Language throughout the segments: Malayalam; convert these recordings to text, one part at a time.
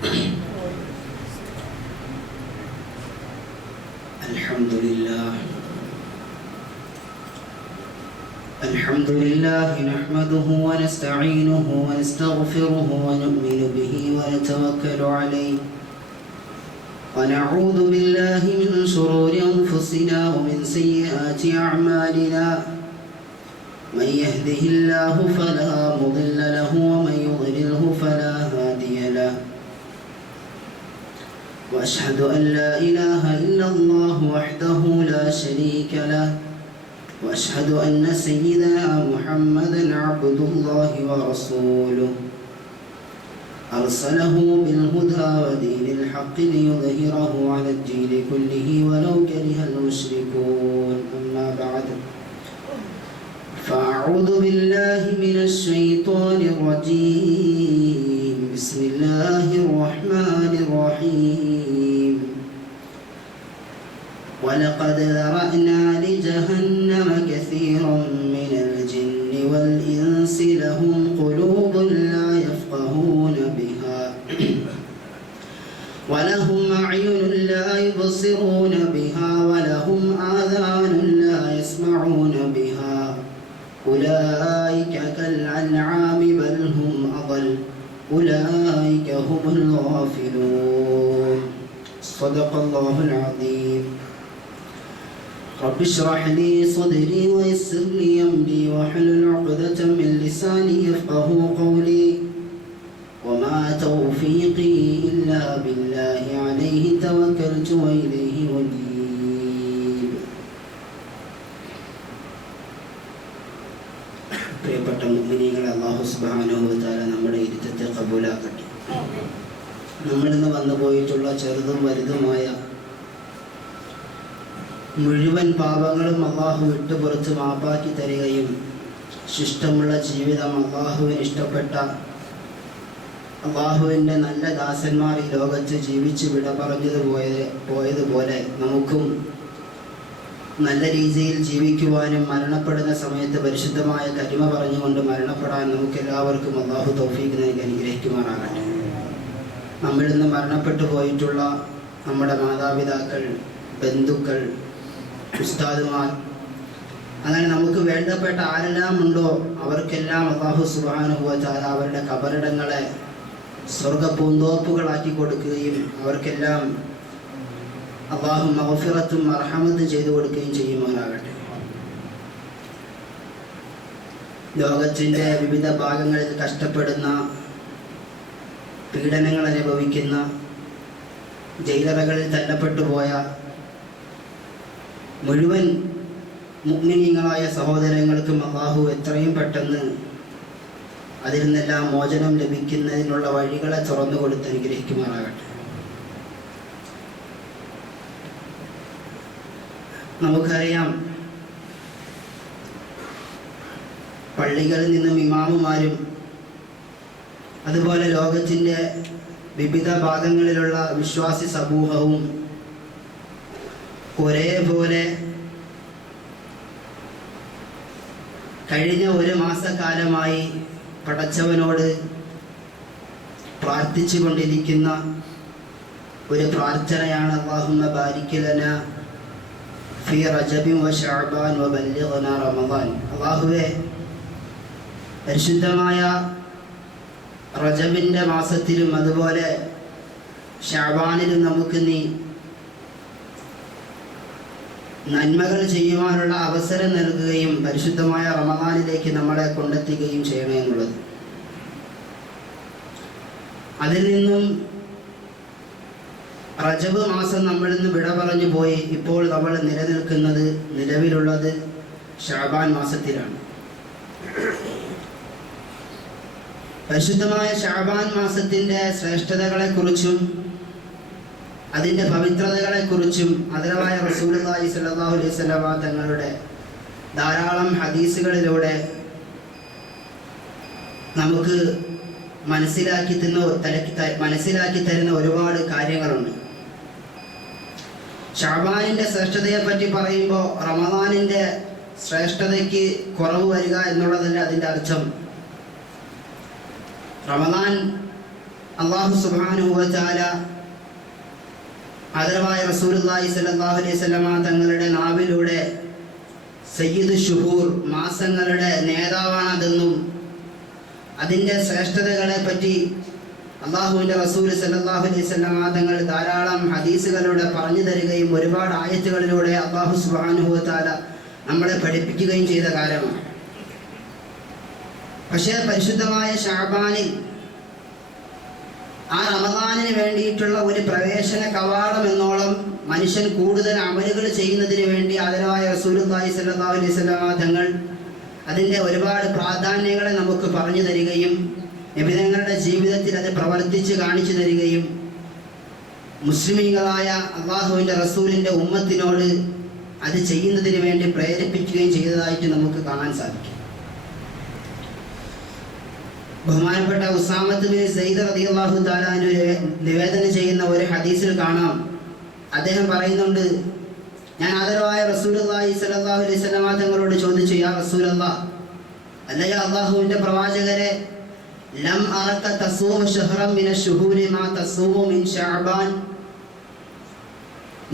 الحمد لله نحمده ونستعينه ونستغفره ونؤمن به ونتوكل عليه ونعوذ بالله من شرور أنفسنا ومن سيئات أعمالنا من يهده الله فلا مضل له ومن يضلله فلا هادي له وأشهد أن لا إله إلا الله وحده لا شريك له وأشهد أن سيدنا محمدًا عبد الله ورسوله أرسله بالهدى ودين الحق ليظهره على الدين كله ولو كره المشركون أما بعد فأعوذ بالله من الشيطان الرجيم بسم الله الرحمن الرحيم ولقد ذرأنا لجهنم كثيرا من الجن والإنس لهم قلوب لا يفقهون بها ولهم أعين لا يبصرون بها ولهم آذان لا يسمعون بها أولئك كالأنعام بل هم أضل أولئك هم الغافلون صدق الله العظيم رب اشرح لي صدري ويسر لي أمري واحلل عقدة من لساني يفقهوا قولي وما توفيقي إلا بالله عليه توكلت وإليه أنيب. പ്രിയപ്പെട്ട മുഅ്മിനീങ്ങളെ, അല്ലാഹു സുബ്ഹാനഹു വ തആല നമ്മുടെ ഇരുത്തത്തെ ഖബൂലാക്കട്ടെ. നമ്മളിൽ നിന്ന് വന്നുപോയിട്ടുള്ള ചെറുതും വലുതുമായ മുഴുവൻ പാപങ്ങളും അള്ളാഹു വിട്ടുപുറത്ത് മാപ്പാക്കി തരികയും ശിഷ്ടമുള്ള ജീവിതം അള്ളാഹുവിന് ഇഷ്ടപ്പെട്ട അള്ളാഹുവിൻ്റെ നല്ല ദാസന്മാർ ഈ ലോകത്ത് ജീവിച്ച് വിട പോയതുപോലെ നമുക്കും നല്ല രീതിയിൽ ജീവിക്കുവാനും മരണപ്പെടുന്ന സമയത്ത് പരിശുദ്ധമായ കരിമ പറഞ്ഞുകൊണ്ട് മരണപ്പെടാൻ നമുക്ക് എല്ലാവർക്കും അള്ളാഹു തൗഫീഖ് നൽകി അനുഗ്രഹിക്കുമാറാകട്ടെ. നമ്മളിൽ നിന്ന് മരണപ്പെട്ടു പോയിട്ടുള്ള നമ്മുടെ മാതാപിതാക്കൾ, ബന്ധുക്കൾ, ഉസ്താദുമാർ, അങ്ങനെ നമുക്ക് വേണ്ടപ്പെട്ട ആരെല്ലാം ഉണ്ടോ അവർക്കെല്ലാം അല്ലാഹു സുബ്ഹാനഹു വ തആല അവരുടെ ഖബറിടങ്ങളെ സ്വർഗ്ഗ പൂന്തോപ്പുകളാക്കി കൊടുക്കുകയും അവർക്കെല്ലാം അല്ലാഹു മഗ്ഫിറത്തും മർഹമത്തും ചെയ്തു കൊടുക്കുകയും ചെയ്യുമാറാകട്ടെ. ലോകത്തിൻ്റെ വിവിധ ഭാഗങ്ങളിൽ കഷ്ടപ്പെടുന്ന, പീഡനങ്ങൾ അനുഭവിക്കുന്ന, ജയിലറകളിൽ തല്ലപ്പെട്ടു പോയ മുഴുവൻ മുഅ്മിനീങ്ങളായ സഹോദരങ്ങൾക്കും അല്ലാഹു എത്രയും പെട്ടെന്ന് അതിൽ നിന്നെല്ലാം മോചനം ലഭിക്കുന്നതിനുള്ള വഴികളെ തുറന്നു കൊടുത്ത് അനുഗ്രഹിക്കുമാറാകട്ടെ. നമുക്കറിയാം, പള്ളികളിൽ നിന്നും ഇമാമുമാരും അതുപോലെ ലോകത്തിൻ്റെ വിവിധ ഭാഗങ്ങളിലുള്ള വിശ്വാസി സമൂഹവും ഒരേപോലെ കഴിഞ്ഞ ഒരു മാസക്കാലമായി പടച്ചവനോട് പ്രാർത്ഥിച്ചു കൊണ്ടിരിക്കുന്ന ഒരു പ്രാർത്ഥനയാണ് അല്ലാഹുമ്മ ബാരിക് ലനാ ഫീ റജബിൻ വ ശഅബാൻ വ ബല്ലിഗ്നാ റമളാൻ. അല്ലാഹുവേ, പരിശുദ്ധമായ റജബിൻ്റെ മാസത്തിലും അതുപോലെ ശഅബാനിലും നമുക്ക് നീ നന്മകൾ ചെയ്യുവാനുള്ള അവസരം നൽകുകയും പരിശുദ്ധമായ റമളാനിലേക്ക് നമ്മളെ കൊണ്ടെത്തിക്കുകയും ചെയ്യണേ എന്നുള്ളത്. അതിൽ നിന്നും റജബ് മാസം നമ്മളിൽ നിന്ന് വിട പറഞ്ഞു പോയി. ഇപ്പോൾ നമ്മൾ നിലവിലുള്ളത് ശഅബാൻ മാസത്തിലാണ്. പരിശുദ്ധമായ ശഅബാൻ മാസത്തിൻ്റെ ശ്രേഷ്ഠതകളെക്കുറിച്ചും അതിൻ്റെ പവിത്രതകളെക്കുറിച്ചും ആദരവായ റസൂലുള്ളാഹി സ്വല്ലല്ലാഹു അലൈഹി വസല്ലം തങ്ങളുടെ ധാരാളം ഹദീസുകളിലൂടെ നമുക്ക് മനസ്സിലാക്കി തരുന്ന ഒരുപാട് കാര്യങ്ങളുണ്ട്. ശഅബാനിൻ്റെ ശ്രേഷ്ഠതയെപ്പറ്റി പറയുമ്പോൾ റമളാനിൻ്റെ ശ്രേഷ്ഠതയ്ക്ക് കുറവ് വരിക എന്നുള്ളതല്ല അതിൻ്റെ അർത്ഥം. റമളാൻ അല്ലാഹു സുബ്ഹാനഹു വ തആല ആദരവായ റസൂലുള്ളാഹി സ്വല്ലല്ലാഹു അലൈഹി വസല്ലമ തങ്ങളുടെ നാവിലൂടെ സയ്യിദ് ഷുഹൂർ, മാസങ്ങളുടെ നേതാവാണതെന്നും അതിൻ്റെ ശ്രേഷ്ഠതകളെ പറ്റി അള്ളാഹുവിൻ്റെ റസൂൽ സല്ലല്ലാഹു അലൈഹി വസല്ലമ തങ്ങൾ ധാരാളം ഹദീസുകളിലൂടെ പറഞ്ഞു തരികയും ഒരുപാട് ആയത്തുകളിലൂടെ അല്ലാഹു സുബ്ഹാനഹു വ തആല നമ്മളെ പഠിപ്പിക്കുകയും ചെയ്ത കാലമാണ്. പക്ഷേ പരിശുദ്ധമായ ശഅബാനിൽ ആ റമദാനിന് വേണ്ടിയിട്ടുള്ള ഒരു പ്രവേശന കവാടം എന്നോളം മനുഷ്യൻ കൂടുതൽ അമലുകൾ ചെയ്യുന്നതിന് വേണ്ടി ആദരവായ റസൂലുള്ളാഹി സ്വല്ലല്ലാഹു അലൈഹി വസല്ലമ തങ്ങൾ അതിൻ്റെ ഒരുപാട് പ്രാധാന്യങ്ങളെ നമുക്ക് പറഞ്ഞു തരികയും നബി തങ്ങളുടെ ജീവിതത്തിൽ അത് പ്രവർത്തിച്ച് കാണിച്ചു തരികയും മുസ്ലിമീങ്ങളായ അള്ളാഹുവിൻ്റെ റസൂലിൻ്റെ ഉമ്മത്തിനോട് അത് ചെയ്യുന്നതിന് വേണ്ടി പ്രേരിപ്പിക്കുകയും ചെയ്തതായിട്ട് നമുക്ക് കാണാൻ സാധിക്കും. ബഹുമാനപ്പെട്ട ഉസാമത്ത് ബിൻ സയ്യിദ് റളിയല്ലാഹു തആല അൻഹു നിവേദനം ചെയ്യുന്ന ഒരു ഹദീസിൽ കാണാം, അദ്ദേഹം പറയുന്നുണ്ട്, ഞാൻ ആദരവായ റസൂലുള്ളാഹി സ്വല്ലല്ലാഹു അലൈഹി വസല്ലമ തങ്ങളോട് ചോദിച്ചു, യാ റസൂലല്ലാഹ്, അല്ലയോ അല്ലാഹുവിൻ്റെ പ്രവാചകരെ, ലം അറക തസൂമു ശഹറൻ മിന ശുഹൂരി മാ തസൂമു മിൻ ശഅബാൻ,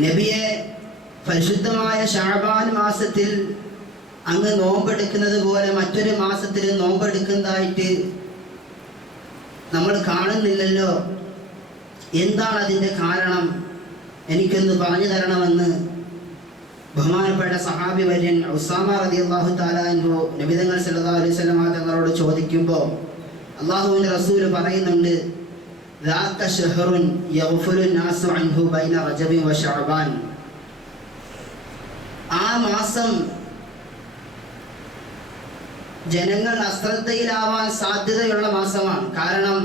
നബിയെ, പരിശുദ്ധമായ ശഅബാൻ മാസത്തിൽ അങ്ങ് നോമ്പെടുക്കുന്നത് പോലെ മറ്റൊരു മാസത്തിൽ നോമ്പെടുക്കുന്നതായിട്ട് നമ്മൾ കാണുന്നില്ലല്ലോ, എന്താണ് അതിൻ്റെ കാരണം, എനിക്കൊന്ന് പറഞ്ഞു തരണമെന്ന് ബഹുമാനപ്പെട്ട സഹാബി വര്യൻ ഉസാമ റളിയല്ലാഹു തആല അൻഹു നബി തങ്ങൾ സല്ലല്ലാഹു അലൈഹി വസല്ലമ തങ്ങളോട് ചോദിക്കുമ്പോൾ അല്ലാഹുവിൻ്റെ റസൂൽ പറയുന്നുണ്ട്, ദാക ശഹറുൻ യഗ്ഫുലു നാസു അൻഹു ബൈന റജബി വ ശഅബാൻ, ആ മാസം ജനങ്ങൾ അശ്രദ്ധയിലാവാൻ സാധ്യതയുള്ള മാസമാണ്. കാരണം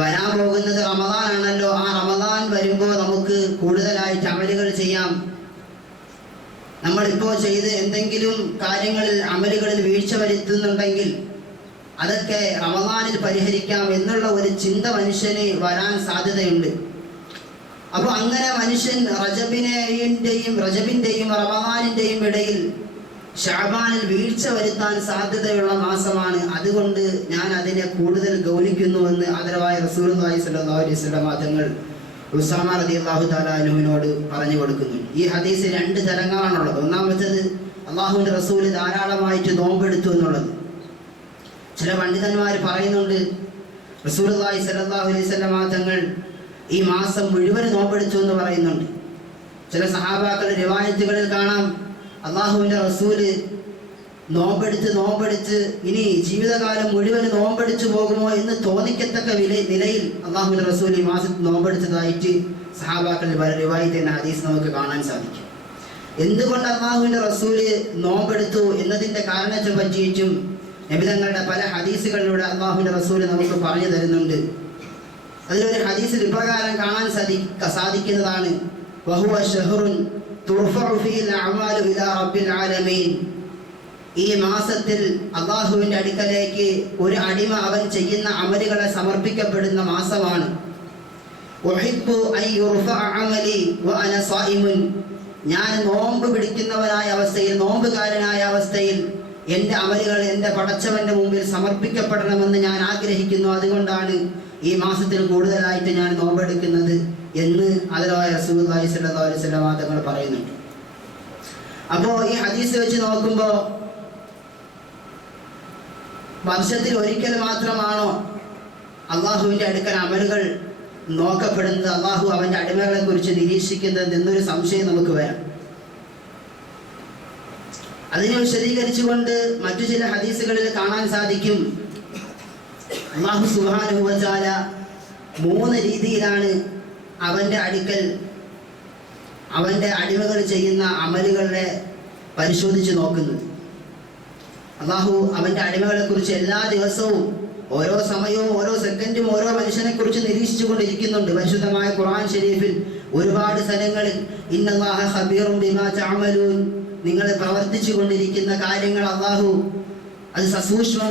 വരാൻ പോകുന്നത് റമദാനാണല്ലോ. ആ റമദാൻ വരുമ്പോൾ നമുക്ക് കൂടുതലായിട്ട് അമലുകൾ ചെയ്യാം. നമ്മളിപ്പോൾ ചെയ്ത് എന്തെങ്കിലും കാര്യങ്ങളിൽ അമലുകളിൽ വീഴ്ച വരുത്തുന്നുണ്ടെങ്കിൽ അതൊക്കെ റമദാനിൽ പരിഹരിക്കാം എന്നുള്ള ഒരു ചിന്ത മനുഷ്യന് വരാൻ സാധ്യതയുണ്ട്. അപ്പോൾ അങ്ങനെ മനുഷ്യൻ റജബിൻ്റെയും റമദാനിൻ്റെയും ഇടയിൽ ശഅബാനിൽ വീഴ്ച വരുത്താൻ സാധ്യതയുള്ള മാസമാണ്. അതുകൊണ്ട് ഞാൻ അതിനെ കൂടുതൽ ഗൗനിക്കുന്നുവെന്ന് ആദരവായ റസൂലുള്ളാഹി സ്വല്ലല്ലാഹു അലൈഹി വസല്ലം തങ്ങൾ ഉസാമ റളിയല്ലാഹു തആല അൻഹുവിനോട് പറഞ്ഞു കൊടുക്കുന്നു. ഈ ഹദീസ് രണ്ട് തരങ്ങളാണുള്ളത്. ഒന്നാമത്തേത് അള്ളാഹുവിൻ്റെ റസൂൽ ധാരാളമായിട്ട് നോമ്പെടുത്തു എന്നുള്ളത്. ചില പണ്ഡിതന്മാർ പറയുന്നുണ്ട്, റസൂലുള്ളാഹി സ്വല്ലല്ലാഹു അലൈഹി വസല്ലം തങ്ങൾ ഈ മാസം മുഴുവൻ നോമ്പെടുത്തു എന്ന് പറയുന്നുണ്ട്. ചില സഹാബാക്കളുടെ റിവായത്തുകളിൽ കാണാം, അള്ളാഹുവിൻ്റെ റസൂല് നോമ്പെടുത്ത് ഇനി ജീവിതകാലം മുഴുവൻ നോമ്പെടുത്തു പോകുമോ എന്ന് തോന്നിക്കത്തക്ക നിലയിൽ അള്ളാഹുവിൻ്റെ റസൂൽ ഈ മാസത്തിൽ നോമ്പെടുത്തതായിട്ട് സഹാബാക്കളുടെ റിവായത്ത് എന്ന ഹദീസ് നമുക്ക് കാണാൻ സാധിക്കും. എന്തുകൊണ്ട് അള്ളാഹുവിൻ്റെ റസൂല് നോമ്പെടുത്തു എന്നതിൻ്റെ കാരണത്തെ പറ്റിയിട്ടും നബി തങ്ങളുടെ പല ഹദീസുകളിലൂടെ അള്ളാഹുവിൻ്റെ റസൂല് നമുക്ക് പറഞ്ഞു തരുന്നുണ്ട്. അതിലൊരു ഹദീസിൽ ഇപ്രകാരം കാണാൻ സാധിക്കുന്നതാണ്, വഹുവ ശഹറുൻ തുർഫഉ ഫീഹിൽ അഅമാലു ഇലാ റബ്ബിൽ ആലമീൻ, ഈ മാസത്തിൽ അള്ളാഹുവിൻ്റെ അടുക്കലേക്ക് ഒരു അടിമ അവൻ ചെയ്യുന്ന അമലുകളെ സമർപ്പിക്കപ്പെടുന്ന മാസമാണ്. ഉഹിബ്ബു അൻ യുർഫഅ അമലി വഅന സായിമുൻ, ഞാൻ നോമ്പ് പിടിക്കുന്നവനായ അവസ്ഥയിൽ, നോമ്പുകാരനായ അവസ്ഥയിൽ എൻ്റെ അമലുകൾ എൻ്റെ പടച്ചവൻ്റെ മുമ്പിൽ സമർപ്പിക്കപ്പെടണമെന്ന് ഞാൻ ആഗ്രഹിക്കുന്നു. അതുകൊണ്ടാണ് ഈ മാസത്തിൽ കൂടുതലായിട്ട് ഞാൻ നോമ്പെടുക്കുന്നത് എന്ന് ആദരവായ റസൂലുള്ളാഹി സ്വല്ലല്ലാഹു അലൈഹി വസല്ലം തങ്ങൾ പറയുന്നുണ്ട്. അപ്പോൾ ഈ ഹദീസ് വെച്ച് നോക്കുമ്പോൾ വർഷത്തിൽ ഒരിക്കൽ മാത്രമാണോ അള്ളാഹുവിൻ്റെ അടുക്കൽ അമലുകൾ നോക്കപ്പെടുന്നത്, അള്ളാഹു അവൻ്റെ അടിമകളെ കുറിച്ച് നിരീക്ഷിക്കുന്നത് എന്നൊരു സംശയം നമുക്ക് വരാം. അതിനെ വിശദീകരിച്ചുകൊണ്ട് മറ്റു ചില ഹദീസുകളിൽ കാണാൻ സാധിക്കും, അല്ലാഹു സുബ്ഹാനഹു വ തആല 3 രീതിയിലാണ് അവൻ്റെ അടുക്കൽ അവൻ്റെ അടിമകൾ ചെയ്യുന്ന അമലുകളെ പരിശോധിച്ച് നോക്കുന്നത്. അല്ലാഹു അവൻ്റെ അടിമകളെ കുറിച്ച് എല്ലാ ദിവസവും, ഓരോ സമയവും, ഓരോ സെക്കൻഡും ഓരോ മനുഷ്യനെ കുറിച്ച് നിരീക്ഷിച്ചു കൊണ്ടിരിക്കുന്നുണ്ട്. പരിശുദ്ധമായ ഖുർആൻ ഷരീഫിൽ ഒരുപാട് സ്ഥലങ്ങളിൽ ഇന്നല്ലാഹ ഖബീറും ബിമാ തഅമലൂൻ, നിങ്ങൾ പ്രവർത്തിച്ചു കൊണ്ടിരിക്കുന്ന കാര്യങ്ങൾ അല്ലാഹു അത് സസൂക്ഷ്മം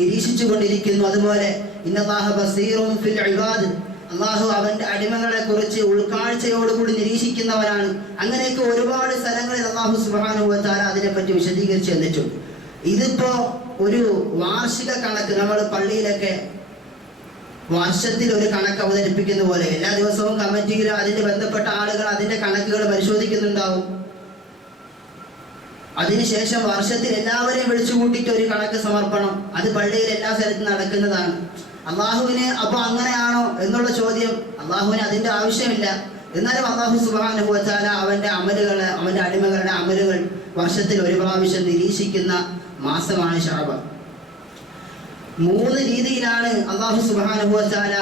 നിരീക്ഷിച്ചു കൊണ്ടിരിക്കുന്നു. അതുപോലെ ഇന്നല്ലാഹ ബസീറും ഫിൽ ഇബാദ്, അല്ലാഹു അവൻ്റെ അടിമകളെ കുറിച്ച് ഉൾക്കാഴ്ചയോടുകൂടി നിരീക്ഷിക്കുന്നവരാണ്. അങ്ങനെയൊക്കെ ഒരുപാട് സ്ഥലങ്ങളിൽ അല്ലാഹു സുബ്ഹാനഹു വ തആല അതിനെപ്പറ്റി വിശദീകരിച്ച് തന്നിട്ടുണ്ട്. ഇതിപ്പോ ഒരു വാർഷിക കണക്ക് നമ്മൾ പള്ളിയിലൊക്കെ വർഷത്തിൽ ഒരു കണക്ക് അവതരിപ്പിക്കുന്ന പോലെ എല്ലാ ദിവസവും കമ്മിറ്റിയിൽ അതിന് ബന്ധപ്പെട്ട ആളുകൾ അതിന്റെ കണക്കുകൾ പരിശോധിക്കുന്നുണ്ടാവും. അതിനുശേഷം വർഷത്തിൽ എല്ലാവരെയും വിളിച്ചു കൂട്ടിയിട്ട് ഒരു കണക്ക് സമർപ്പണം. അത് പള്ളിയിൽ എല്ലാ സ്ഥലത്തും നടക്കുന്നതാണ്. അള്ളാഹുവിന് അപ്പൊ അങ്ങനെയാണോ എന്നുള്ള ചോദ്യം അള്ളാഹുവിന് അതിന്റെ ആവശ്യമില്ല. എന്നാലും അള്ളാഹു സുബ്ഹാനഹു വ തആല അവന്റെ അമലുകളെ, അവന്റെ അടിമകളുടെ അമലുകൾ വർഷത്തിൽ ഒരു പ്രാവശ്യം നിരീക്ഷിക്കുന്ന മാസമാണ് ശഅബാൻ. 3 രീതിയിലാണ് അള്ളാഹു സുബ്ഹാനഹു വ തആല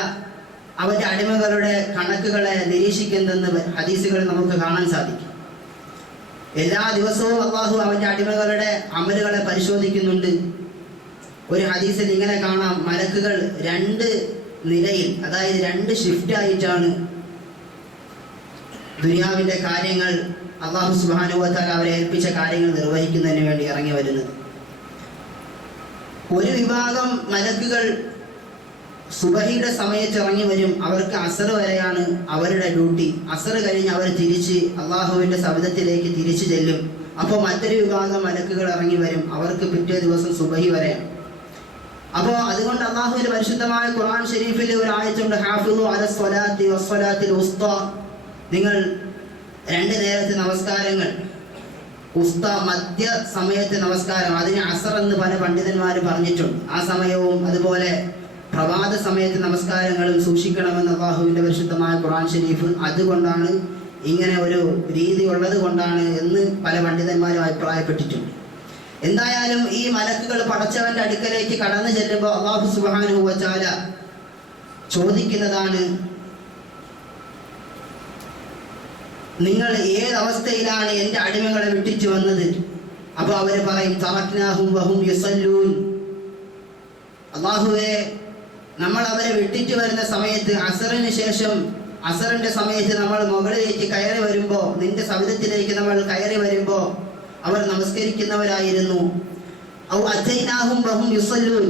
അവന്റെ അടിമകളുടെ കണക്കുകളെ നിരീക്ഷിക്കുന്നതെന്ന് ഹദീസുകളിൽ നമുക്ക് കാണാൻ സാധിക്കും. എല്ലാ ദിവസവും അള്ളാഹു അവന്റെ അടിമകളുടെ അമലുകളെ പരിശോധിക്കുന്നുണ്ട്. ഒരു ഹദീസിൽ ഇങ്ങനെ കാണാം, മലക്കുകൾ 2 നിലയിൽ, അതായത് 2 ഷിഫ്റ്റ് ആയിട്ടാണ് ദുനിയാവിന്റെ കാര്യങ്ങൾ, അള്ളാഹു സുബ്ഹാനഹു വ തആല അവരെ ഏൽപ്പിച്ച കാര്യങ്ങൾ നിർവഹിക്കുന്നതിന് വേണ്ടി ഇറങ്ങി വരുന്നത്. ഒരു വിഭാഗം മലക്കുകൾ സുബഹിയുടെ സമയത്ത് ഇറങ്ങി വരും. അവർക്ക് അസർ വരെയാണ് അവരുടെ ഡ്യൂട്ടി. അസർ കഴിഞ്ഞ് അവർ തിരിച്ച് അള്ളാഹുവിന്റെ സവിധത്തിലേക്ക് തിരിച്ചു ചെല്ലും. അപ്പോൾ മറ്റൊരു വിഭാഗം മലക്കുകൾ ഇറങ്ങി വരും. അവർക്ക് പിറ്റേ ദിവസം സുബഹി വരെയാണ്. അപ്പോൾ അതുകൊണ്ട് അള്ളാഹുവിന്റെ പരിശുദ്ധമായ ഖുർആൻ ഷരീഫിൽ ഒരു ആയത്തുണ്ട്, ഹാഫിളു അലസ് സ്വലാത്തി വസ്സലാത്തിൽ ഉസ്ത. നിങ്ങൾ 2 നേരത്തെ നമസ്കാരങ്ങൾ, ഉസ്ത മധ്യ സമയത്തെ നമസ്കാരം, അതിന് അസർ എന്ന് പല പണ്ഡിതന്മാർ പറഞ്ഞിട്ടുണ്ട്. ആ സമയവും അതുപോലെ പ്രഭാത സമയത്ത് നമസ്കാരങ്ങളും സൂക്ഷിക്കണമെന്ന് അള്ളാഹുവിന്റെ പരിശുദ്ധമായ ഖുർആൻ ഷരീഫ്. അതുകൊണ്ടാണ് ഇങ്ങനെ ഒരു രീതി ഉള്ളത് കൊണ്ടാണ് എന്ന് പല പണ്ഡിതന്മാരും അഭിപ്രായപ്പെട്ടിട്ടുണ്ട്. എന്തായാലും ഈ മലക്കുകൾ പടച്ചവന്റെ അടുക്കലേക്ക് കടന്നു ചെല്ലുമ്പോൾ അള്ളാഹു സുബ്ഹാനഹു വ തആല ചോദിക്കുന്നതാണ്, നിങ്ങൾ ഏതവസ്ഥയിലാണ് എൻ്റെ അടിമകളെ വിട്ടിച്ചു വന്നത്? അപ്പോൾ അവർ പറയും, തറക്നാഹും വഹും യുസല്ലൂൻ. അള്ളാഹുവേ, നമ്മൾ അവരെ വിട്ടിട്ട് വരുന്ന സമയത്ത് അസറിന് ശേഷം, അസറിന്റെ സമയത്ത് നമ്മൾ മുകളിലേക്ക് കയറി വരുമ്പോൾ, നിന്റെ സവിധത്തിലേക്ക് നമ്മൾ കയറി വരുമ്പോൾ അവർ നമസ്കരിക്കുന്നവരായിരുന്നു. ഔ അത്തൈനാഹും വഹും യുസല്ലൂൻ.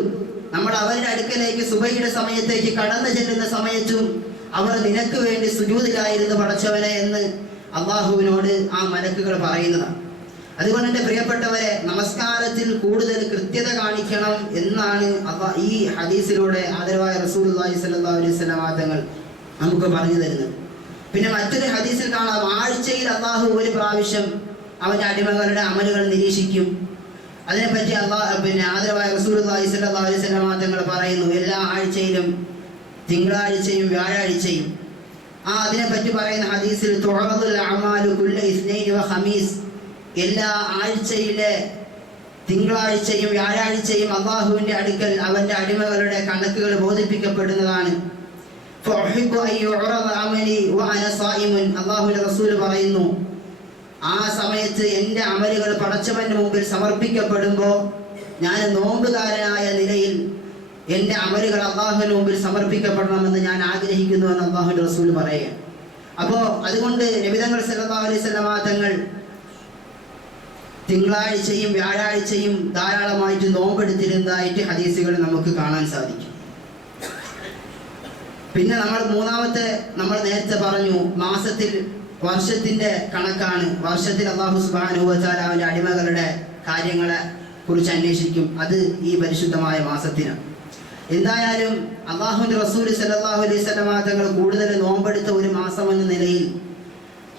നമ്മൾ അവരുടെ അടുക്കലേക്ക് സുബഹിയുടെ സമയത്തേക്ക് കടന്നു ചെല്ലുന്ന സമയത്തും അവർ നിനക്ക് വേണ്ടി സുജൂദിലായിരുന്നു പടച്ചവനെ എന്ന് അള്ളാഹുവിനോട് ആ മലക്കുകൾ പറയുന്നതാണ്. അതുകൊണ്ട് എൻ്റെ പ്രിയപ്പെട്ടവരെ, നമസ്കാരത്തിൽ കൂടുതൽ കൃത്യത കാണിക്കണം എന്നാണ് ഈ ഹദീസിലൂടെ ആദരവായ റസൂലുള്ളാഹി സ്വല്ലല്ലാഹു അലൈഹി വസല്ലം തങ്ങൾ നമുക്ക് പറഞ്ഞു തരുന്നത്. പിന്നെ മറ്റൊരു ഹദീസിൽ കാണാം, ആഴ്ചയിൽ അള്ളാഹു ഒരു പ്രാവശ്യം അവൻ്റെ അടിമകളുടെ അമലുകൾ നിരീക്ഷിക്കും. അതിനെപ്പറ്റി ആദരവായ റസൂലുള്ളാഹി സ്വല്ലല്ലാഹു അലൈഹി വസല്ലം തങ്ങൾ പറയുന്നു, എല്ലാ ആഴ്ചയിലും തിങ്കളാഴ്ചയും വ്യാഴാഴ്ചയും. അതിനെപ്പറ്റി പറയുന്ന ഹദീസിൽ, തുഅറദുൽ അഅമാലു കുല്ല ഇസ്നൈനി വ ഖമീസ്. എല്ലാ ആഴ്ചയിലെ തിങ്കളാഴ്ചയും വ്യാഴാഴ്ചയും അള്ളാഹുവിന്റെ അടുക്കൽ അവന്റെ അടിമകളുടെ കണക്കുകൾ ബോധിപ്പിക്കപ്പെടുന്നതാണ്. അള്ളാഹുവിന്റെ റസൂൽ പറയുന്നു, ആ സമയത്ത് എൻ്റെ അമലുകൾ പടച്ചവന്റെ മുമ്പിൽ സമർപ്പിക്കപ്പെടുമ്പോൾ ഞാൻ നോമ്പുകാരനായ നിലയിൽ എൻ്റെ അമലുകൾ അള്ളാഹുവിന് മുമ്പിൽ സമർപ്പിക്കപ്പെടണമെന്ന് ഞാൻ ആഗ്രഹിക്കുന്നുവെന്ന് അള്ളാഹുവിന്റെ റസൂൽ പറയുക. അപ്പോൾ അതുകൊണ്ട് നബി തങ്ങൾ സല്ലല്ലാഹു അലൈഹി വസല്ലം തങ്ങൾ തിങ്കളാഴ്ചയും വ്യാഴാഴ്ചയും ധാരാളമായിട്ട് നോമ്പെടുത്തിരുന്നതായിട്ട് ഹദീസുകൾ നമുക്ക് കാണാൻ സാധിക്കും. പിന്നെ നമ്മൾ നേരത്തെ പറഞ്ഞു, മാസത്തിൽ വർഷത്തിന്റെ കണക്കാണ്. വർഷത്തിൽ അല്ലാഹു സുബ്ഹാനഹു വ തആല അവന്റെ അടിമകളുടെ കാര്യങ്ങളെ കുറിച്ച് അന്വേഷിക്കും. അത് ഈ പരിശുദ്ധമായ മാസത്തിനാണ്. എന്തായാലും അള്ളാഹുവിന്റെ റസൂൽ സല്ലല്ലാഹു അലൈഹി വസല്ലം തങ്ങൾ കൂടുതൽ നോമ്പെടുത്ത ഒരു മാസം എന്ന നിലയിൽ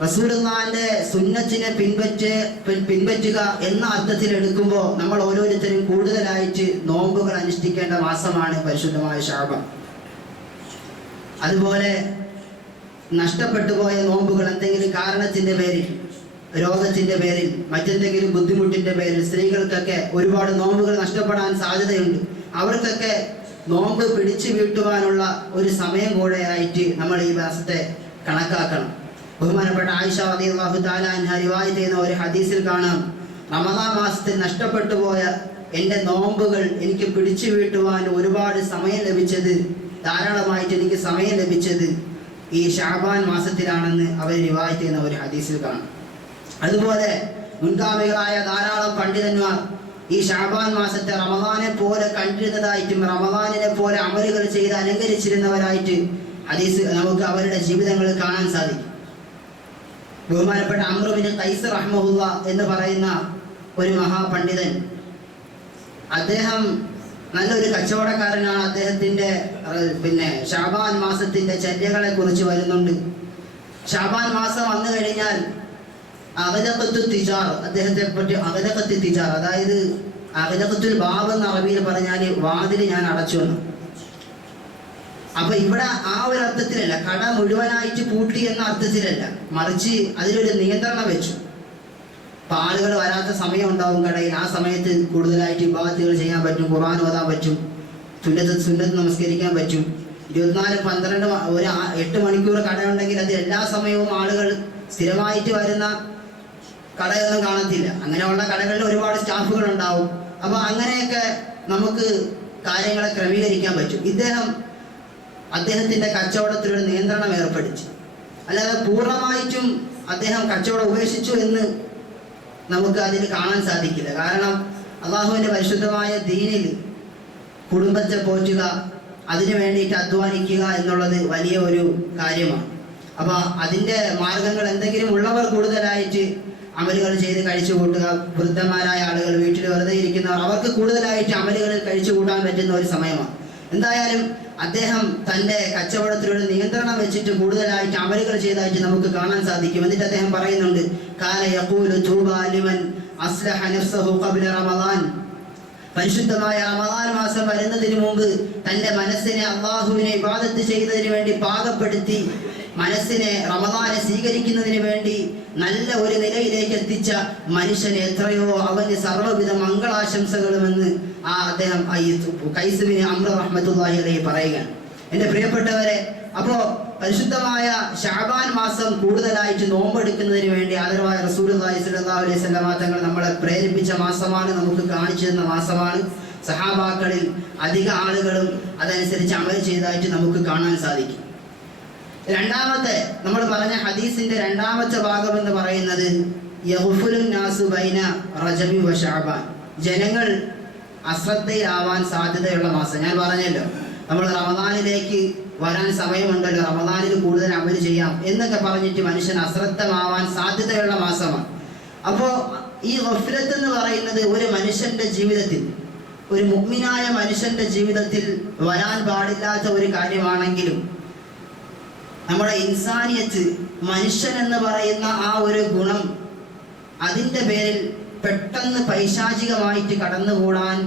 റസൂലുള്ളാഹിന്റെ സുന്നത്തിനെ പിൻപറ്റുക എന്ന അർത്ഥത്തിൽ എടുക്കുമ്പോൾ നമ്മൾ ഓരോരുത്തരും കൂടുതലായിട്ട് നോമ്പുകൾ അനുഷ്ഠിക്കേണ്ട മാസമാണ് പരിശുദ്ധമായ ശഅബാൻ. അതുപോലെ നഷ്ടപ്പെട്ടു പോയ നോമ്പുകൾ എന്തെങ്കിലും കാരണത്തിന്റെ പേരിൽ, രോഗത്തിന്റെ പേരിൽ, മറ്റെന്തെങ്കിലും ബുദ്ധിമുട്ടിന്റെ പേരിൽ സ്ത്രീകൾക്കൊക്കെ ഒരുപാട് നോമ്പുകൾ നഷ്ടപ്പെടാൻ സാധ്യതയുണ്ട്. അവർക്കൊക്കെ നോമ്പ് പിടിച്ചു വീട്ടുവാനുള്ള ഒരു സമയം കൂടെയായിട്ട് നമ്മൾ ഈ മാസത്തെ കണക്കാക്കണം. ബഹുമാനപ്പെട്ട ആയിഷ റളിയല്ലാഹു തആല അൻഹ റിവായത്ത് ചെയ്യുന്ന ഒരു ഹദീസിൽ കാണാം, റമദാൻ മാസത്തിൽ നഷ്ടപ്പെട്ടു പോയ എൻ്റെ നോമ്പുകൾ എനിക്ക് പിടിച്ചു വീട്ടുവാൻ ഒരുപാട് സമയം ലഭിച്ചത്, ധാരാളമായിട്ട് എനിക്ക് സമയം ലഭിച്ചത് ഈ ശഅബാൻ മാസത്തിലാണെന്ന് അവർ റിവായത്ത് ചെയ്യുന്ന ഒരു ഹദീസിൽ കാണാം. അതുപോലെ മുൻഗാമികളായ ധാരാളം പണ്ഡിതന്മാർ ഈ ശഅബാൻ മാസത്തെ റമദാനെ പോലെ കണ്ടിരുന്നതായിട്ടും റമദാനിനെ പോലെ അമലുകൾ ചെയ്ത് അലങ്കരിച്ചിരുന്നവരായിട്ട് ഹദീസ് നമുക്ക് അവരുടെ ജീവിതങ്ങളിൽ കാണാൻ സാധിക്കും. ബഹുമാനപ്പെട്ട അംർ ബിൻ ഖൈസ് റഹ്മഹുല്ലാ എന്ന് പറയുന്ന ഒരു മഹാപണ്ഡിതൻ, അദ്ദേഹം നല്ലൊരു കച്ചവടക്കാരനാണ്. അദ്ദേഹത്തിൻ്റെ പിന്നെ ഷാബാൻ മാസത്തിന്റെ ചര്യകളെ കുറിച്ച് വരുന്നുണ്ട്. ഷാബാൻ മാസം വന്നു കഴിഞ്ഞാൽ അഗലഖത്തു തിജാർ, അദ്ദേഹത്തെ പറ്റി അഗലഖത്തു തിജാർ, അതായത് അഗലഖത്തുൽ ബാബ് എന്ന് അറബിയിൽ പറഞ്ഞാൽ വാതിൽ ഞാൻ അടച്ചു എന്ന്. അപ്പൊ ഇവിടെ ആ ഒരു അർത്ഥത്തിലല്ല, കട മുഴുവനായിട്ട് പൂട്ടി എന്ന അർത്ഥത്തിലല്ല, മറിച്ച് അതിലൊരു നിയന്ത്രണം വെച്ചു. അപ്പൊ ആളുകൾ വരാത്ത സമയം ഉണ്ടാവും കടയിൽ, ആ സമയത്ത് കൂടുതലായിട്ട് ഇബാദത്തുകൾ ചെയ്യാൻ പറ്റും, ഖുർആൻ ഓതാൻ പറ്റും, സുന്നത്ത് നമസ്കരിക്കാൻ പറ്റും. 24-12 ഒരു 8 മണിക്കൂർ കടയുണ്ടെങ്കിൽ അത് എല്ലാ സമയവും ആളുകൾ സ്ഥിരമായിട്ട് വരുന്ന കടയൊന്നും കാണത്തില്ല. അങ്ങനെയുള്ള കടകളിൽ ഒരുപാട് സ്റ്റാഫുകൾ ഉണ്ടാവും. അപ്പൊ അങ്ങനെയൊക്കെ നമുക്ക് കാര്യങ്ങളെ ക്രമീകരിക്കാൻ പറ്റും. അദ്ദേഹത്തിന്റെ കച്ചവടത്തിലൊരു നിയന്ത്രണം ഏർപ്പെടുത്തി. അല്ലാതെ പൂർണ്ണമായിട്ടും അദ്ദേഹം കച്ചവടം ഉപേക്ഷിച്ചു എന്ന് നമുക്ക് അതിൽ കാണാൻ സാധിക്കില്ല. കാരണം അള്ളാഹുവിന്റെ പരിശുദ്ധമായ ദീനിൽ കുടുംബത്തെ പോറ്റുക, അതിനു വേണ്ടിയിട്ട് അധ്വാനിക്കുക എന്നുള്ളത് വലിയ ഒരു കാര്യമാണ്. അപ്പൊ അതിന്റെ മാർഗങ്ങൾ എന്തെങ്കിലും ഉള്ളവർ കൂടുതലായിട്ട് അമലുകൾ ചെയ്ത് കഴിച്ചു കൂട്ടുക, വൃദ്ധന്മാരായ ആളുകൾ, വീട്ടിൽ വെറുതെ ഇരിക്കുന്നവർ, അവർക്ക് കൂടുതലായിട്ട് അമലുകളിൽ കഴിച്ചു കൂട്ടാൻ പറ്റുന്ന ഒരു സമയമാണ്. എന്തായാലും അദ്ദേഹം തൻ്റെ കച്ചവടത്തിലൊരു നിയന്ത്രണം വെച്ചിട്ട് കൂടുതലായിട്ട് അമലുകൾ ചെയ്തതായിട്ട് നമുക്ക് കാണാൻ സാധിക്കും. എന്നിട്ട് അദ്ദേഹം പറയുന്നുണ്ട്, കാന യഖൂലു തൂബാ ലിമൻ അസ്ലഹ നഫ്സഹു ഖബ്ല റമളാൻ, പരിശുദ്ധമായ റമളാൻ മാസം വരുന്നതിന് മുമ്പ് തൻ്റെ മനസ്സിനെ അള്ളാഹുവിനെ ഇബാദത്ത് ചെയ്യുന്നതിന് വേണ്ടി പാകപ്പെടുത്തി, മനസ്സിനെ റമളാനെ സ്വീകരിക്കുന്നതിന് വേണ്ടി നല്ല ഒരു നിലയിലേക്ക് എത്തിച്ച മനുഷ്യന് എത്രയോ അവന് സർവ്വവിധ മംഗളാശംസകളുമെന്ന് അദ്ദേഹം ഖൈസ് ബിൻ അംർ റഹ്മത്തുള്ളാഹി അലൈഹി പറയുകയാണ്. എൻ്റെ പ്രിയപ്പെട്ടവരെ, അപ്പോൾ പരിശുദ്ധമായ ഷഅബാൻ മാസം കൂടുതലായിട്ട് നോമ്പെടുക്കുന്നതിന് വേണ്ടി ആദരവായ റസൂലുള്ളാഹി സ്വല്ലല്ലാഹു അലൈഹി വസല്ലം തങ്ങൾ നമ്മളെ പ്രേരിപ്പിച്ച മാസമാണ്, നമുക്ക് കാണിച്ചു തന്ന മാസമാണ്. സഹാബാക്കളിൽ അധിക ആളുകളും അതനുസരിച്ച് അമൽ ചെയ്തതായിട്ട് നമുക്ക് കാണാൻ സാധിക്കും. രണ്ടാമത്തെ നമ്മൾ പറഞ്ഞ ഹദീസിന്റെ രണ്ടാമത്തെ ഭാഗം എന്ന് പറയുന്നത് യഗ്ഫുലുൻ നാസു ബൈന റജബി വ ശഅബാൻ, ജനങ്ങൾ അശ്രദ്ധയിലാവാൻ സാധ്യതയുള്ള മാസം. ഞാൻ പറഞ്ഞല്ലോ, നമ്മൾ റമദാനിലേക്ക് വരാൻ സമയമുണ്ടല്ലോ, റമദാനിൽ കൂടുതൽ അമൽ ചെയ്യാം എന്നൊക്കെ പറഞ്ഞിട്ട് മനുഷ്യൻ അശ്രദ്ധമാവാൻ സാധ്യതയുള്ള മാസമാണ്. അപ്പോൾ ഈ ഗഫ്ലത്ത് എന്ന് പറയുന്നത് ഒരു മനുഷ്യന്റെ ജീവിതത്തിൽ, ഒരു മുഅ്മിനായ മനുഷ്യന്റെ ജീവിതത്തിൽ വരാൻ പാടില്ലാത്ത ഒരു കാര്യമാണെങ്കിലും നമ്മുടെ ഇൻസാനിയത്ത്, മനുഷ്യൻ എന്ന് പറയുന്ന ആ ഒരു ഗുണം, അതിൻ്റെ പേരിൽ പെട്ടെന്ന് പൈശാചികമായിട്ട് കടന്നുകൂടാൻ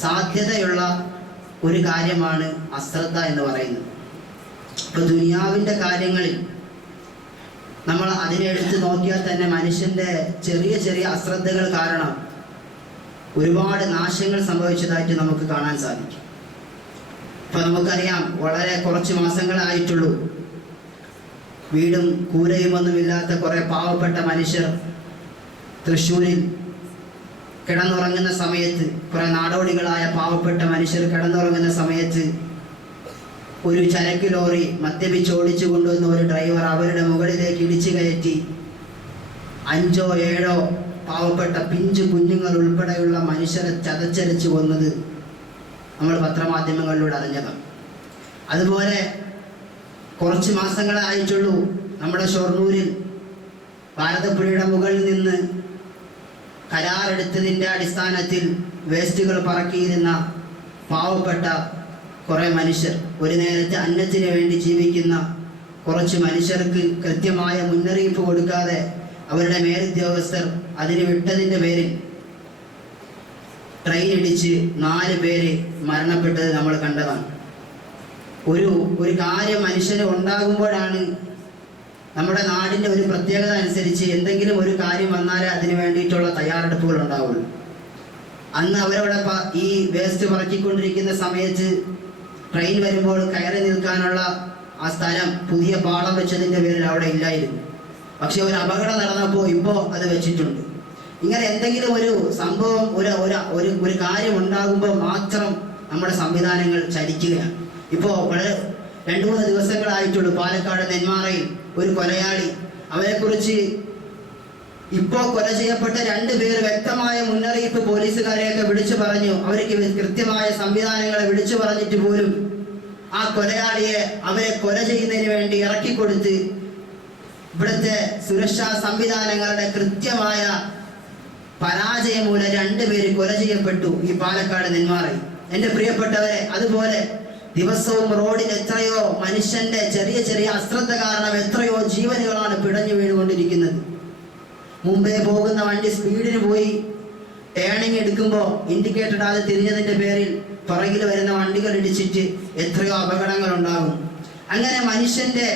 സാധ്യതയുള്ള ഒരു കാര്യമാണ് അശ്രദ്ധ എന്ന് പറയുന്നത്. ഇപ്പൊ ദുനിയാവിൻ്റെ കാര്യങ്ങളിൽ നമ്മൾ അതിനെടുത്ത് നോക്കിയാൽ തന്നെ മനുഷ്യന്റെ ചെറിയ ചെറിയ അശ്രദ്ധകൾ കാരണം ഒരുപാട് നാശങ്ങൾ സംഭവിച്ചതായിട്ട് നമുക്ക് കാണാൻ സാധിക്കും. ഇപ്പൊ നമുക്കറിയാം, വളരെ കുറച്ച് മാസങ്ങളായിട്ടുള്ളൂ വീടും കൂരയും ഒന്നുമില്ലാത്ത കുറെ പാവപ്പെട്ട മനുഷ്യർ തൃശ്ശൂരിൽ കിടന്നുറങ്ങുന്ന സമയത്ത്, കുറെ നാടോടികളായ പാവപ്പെട്ട മനുഷ്യർ കിടന്നുറങ്ങുന്ന സമയത്ത് ഒരു ചരക്ക് ലോറി മദ്യപിച്ച് ഓടിച്ചു കൊണ്ടുവന്ന ഒരു ഡ്രൈവർ അവരുടെ മുകളിലേക്ക് ഇടിച്ചു കയറ്റി 5-7 പാവപ്പെട്ട പിഞ്ചു കുഞ്ഞുങ്ങൾ ഉൾപ്പെടെയുള്ള മനുഷ്യരെ ചതച്ചരച്ച് കൊന്നത് നമ്മൾ പത്രമാധ്യമങ്ങളിലൂടെ അറിഞ്ഞതാണ്. അതുപോലെ കുറച്ച് മാസങ്ങളായിട്ടുള്ളൂ നമ്മുടെ ഷൊർണൂരിൽ ഭാരതപ്പുഴയുടെ മുകളിൽ നിന്ന് കരാറെടുത്തതിൻ്റെ അടിസ്ഥാനത്തിൽ വേസ്റ്റുകൾ പറക്കിയിരുന്ന പാവപ്പെട്ട കുറേ മനുഷ്യർ, ഒരു നേരത്തെ അന്നത്തിന് വേണ്ടി ജീവിക്കുന്ന കുറച്ച് മനുഷ്യർക്ക് കൃത്യമായ മുന്നറിയിപ്പ് കൊടുക്കാതെ അവരുടെ മേലുദ്യോഗസ്ഥർ അതിന് വിട്ടതിൻ്റെ പേരിൽ ട്രെയിൻ ഇടിച്ച് 4 പേര് മരണപ്പെട്ടത് നമ്മൾ കണ്ടതാണ്. ഒരു കാര്യം മനുഷ്യന് ഉണ്ടാകുമ്പോഴാണ് നമ്മുടെ നാടിൻ്റെ ഒരു പ്രത്യേകത അനുസരിച്ച് എന്തെങ്കിലും ഒരു കാര്യം വന്നാലേ അതിന് വേണ്ടിയിട്ടുള്ള തയ്യാറെടുപ്പുകൾ ഉണ്ടാവുള്ളൂ. അന്ന് അവരവിടെ ഈ വേസ്റ്റ് പറക്കിക്കൊണ്ടിരിക്കുന്ന സമയത്ത് ട്രെയിൻ വരുമ്പോൾ കയറി നിൽക്കാനുള്ള ആ സ്ഥലം പുതിയ പാളം വെച്ചതിൻ്റെ പേരിൽ അവിടെ ഇല്ലായിരുന്നു. പക്ഷെ ഒരു അപകടം നടന്നപ്പോൾ ഇപ്പോൾ അത് വെച്ചിട്ടുണ്ട്. ഇങ്ങനെ എന്തെങ്കിലും ഒരു സംഭവം, ഒരു കാര്യം ഉണ്ടാകുമ്പോൾ മാത്രം നമ്മുടെ സംവിധാനങ്ങൾ ചലിക്കുകയാണ്. ഇപ്പോൾ വളരെ 2-3 ദിവസങ്ങളായിട്ടുള്ളൂ പാലക്കാട് നെന്മാറയിൽ ഒരു കൊലയാളി, അവരെക്കുറിച്ച് ഇപ്പോൾ കൊല ചെയ്യപ്പെട്ട 2 പേർ വ്യക്തമായ മുന്നറിയിപ്പ് പോലീസുകാരെയൊക്കെ വിളിച്ചു പറഞ്ഞു. അവർക്ക് കൃത്യമായ സംവിധാനങ്ങളെ വിളിച്ചു പറഞ്ഞിട്ട് പോലും ആ കൊലയാളിയെ അവരെ കൊല ചെയ്യുന്നതിന് വേണ്ടി ഇറക്കിക്കൊടുത്ത് ഇവിടുത്തെ സുരക്ഷാ സംവിധാനങ്ങളുടെ കൃത്യമായ പരാജയം മൂലം 2 പേര് കൊല ചെയ്യപ്പെട്ടു ഈ പാലക്കാട് നെന്മാറയിൽ. എൻ്റെ പ്രിയപ്പെട്ടവരെ, അതുപോലെ ദിവസവും റോഡിൽ എത്രയോ മനുഷ്യന്റെ ചെറിയ ചെറിയ അശ്രദ്ധ കാരണം എത്രയോ ജീവനുകളാണ് പിടഞ്ഞു വീണുകൊണ്ടിരിക്കുന്നത്. മുമ്പേ പോകുന്ന വണ്ടി സ്പീഡിന് പോയി ടേണിങ് എടുക്കുമ്പോൾ ഇൻഡിക്കേറ്റർ ഇടാതെ തിരിഞ്ഞതിന്റെ പേരിൽ പുറകിൽ വരുന്ന വണ്ടികൾ ഇടിച്ചിട്ട് എത്രയോ അപകടങ്ങൾ ഉണ്ടാകും. അങ്ങനെ മനുഷ്യന്റെ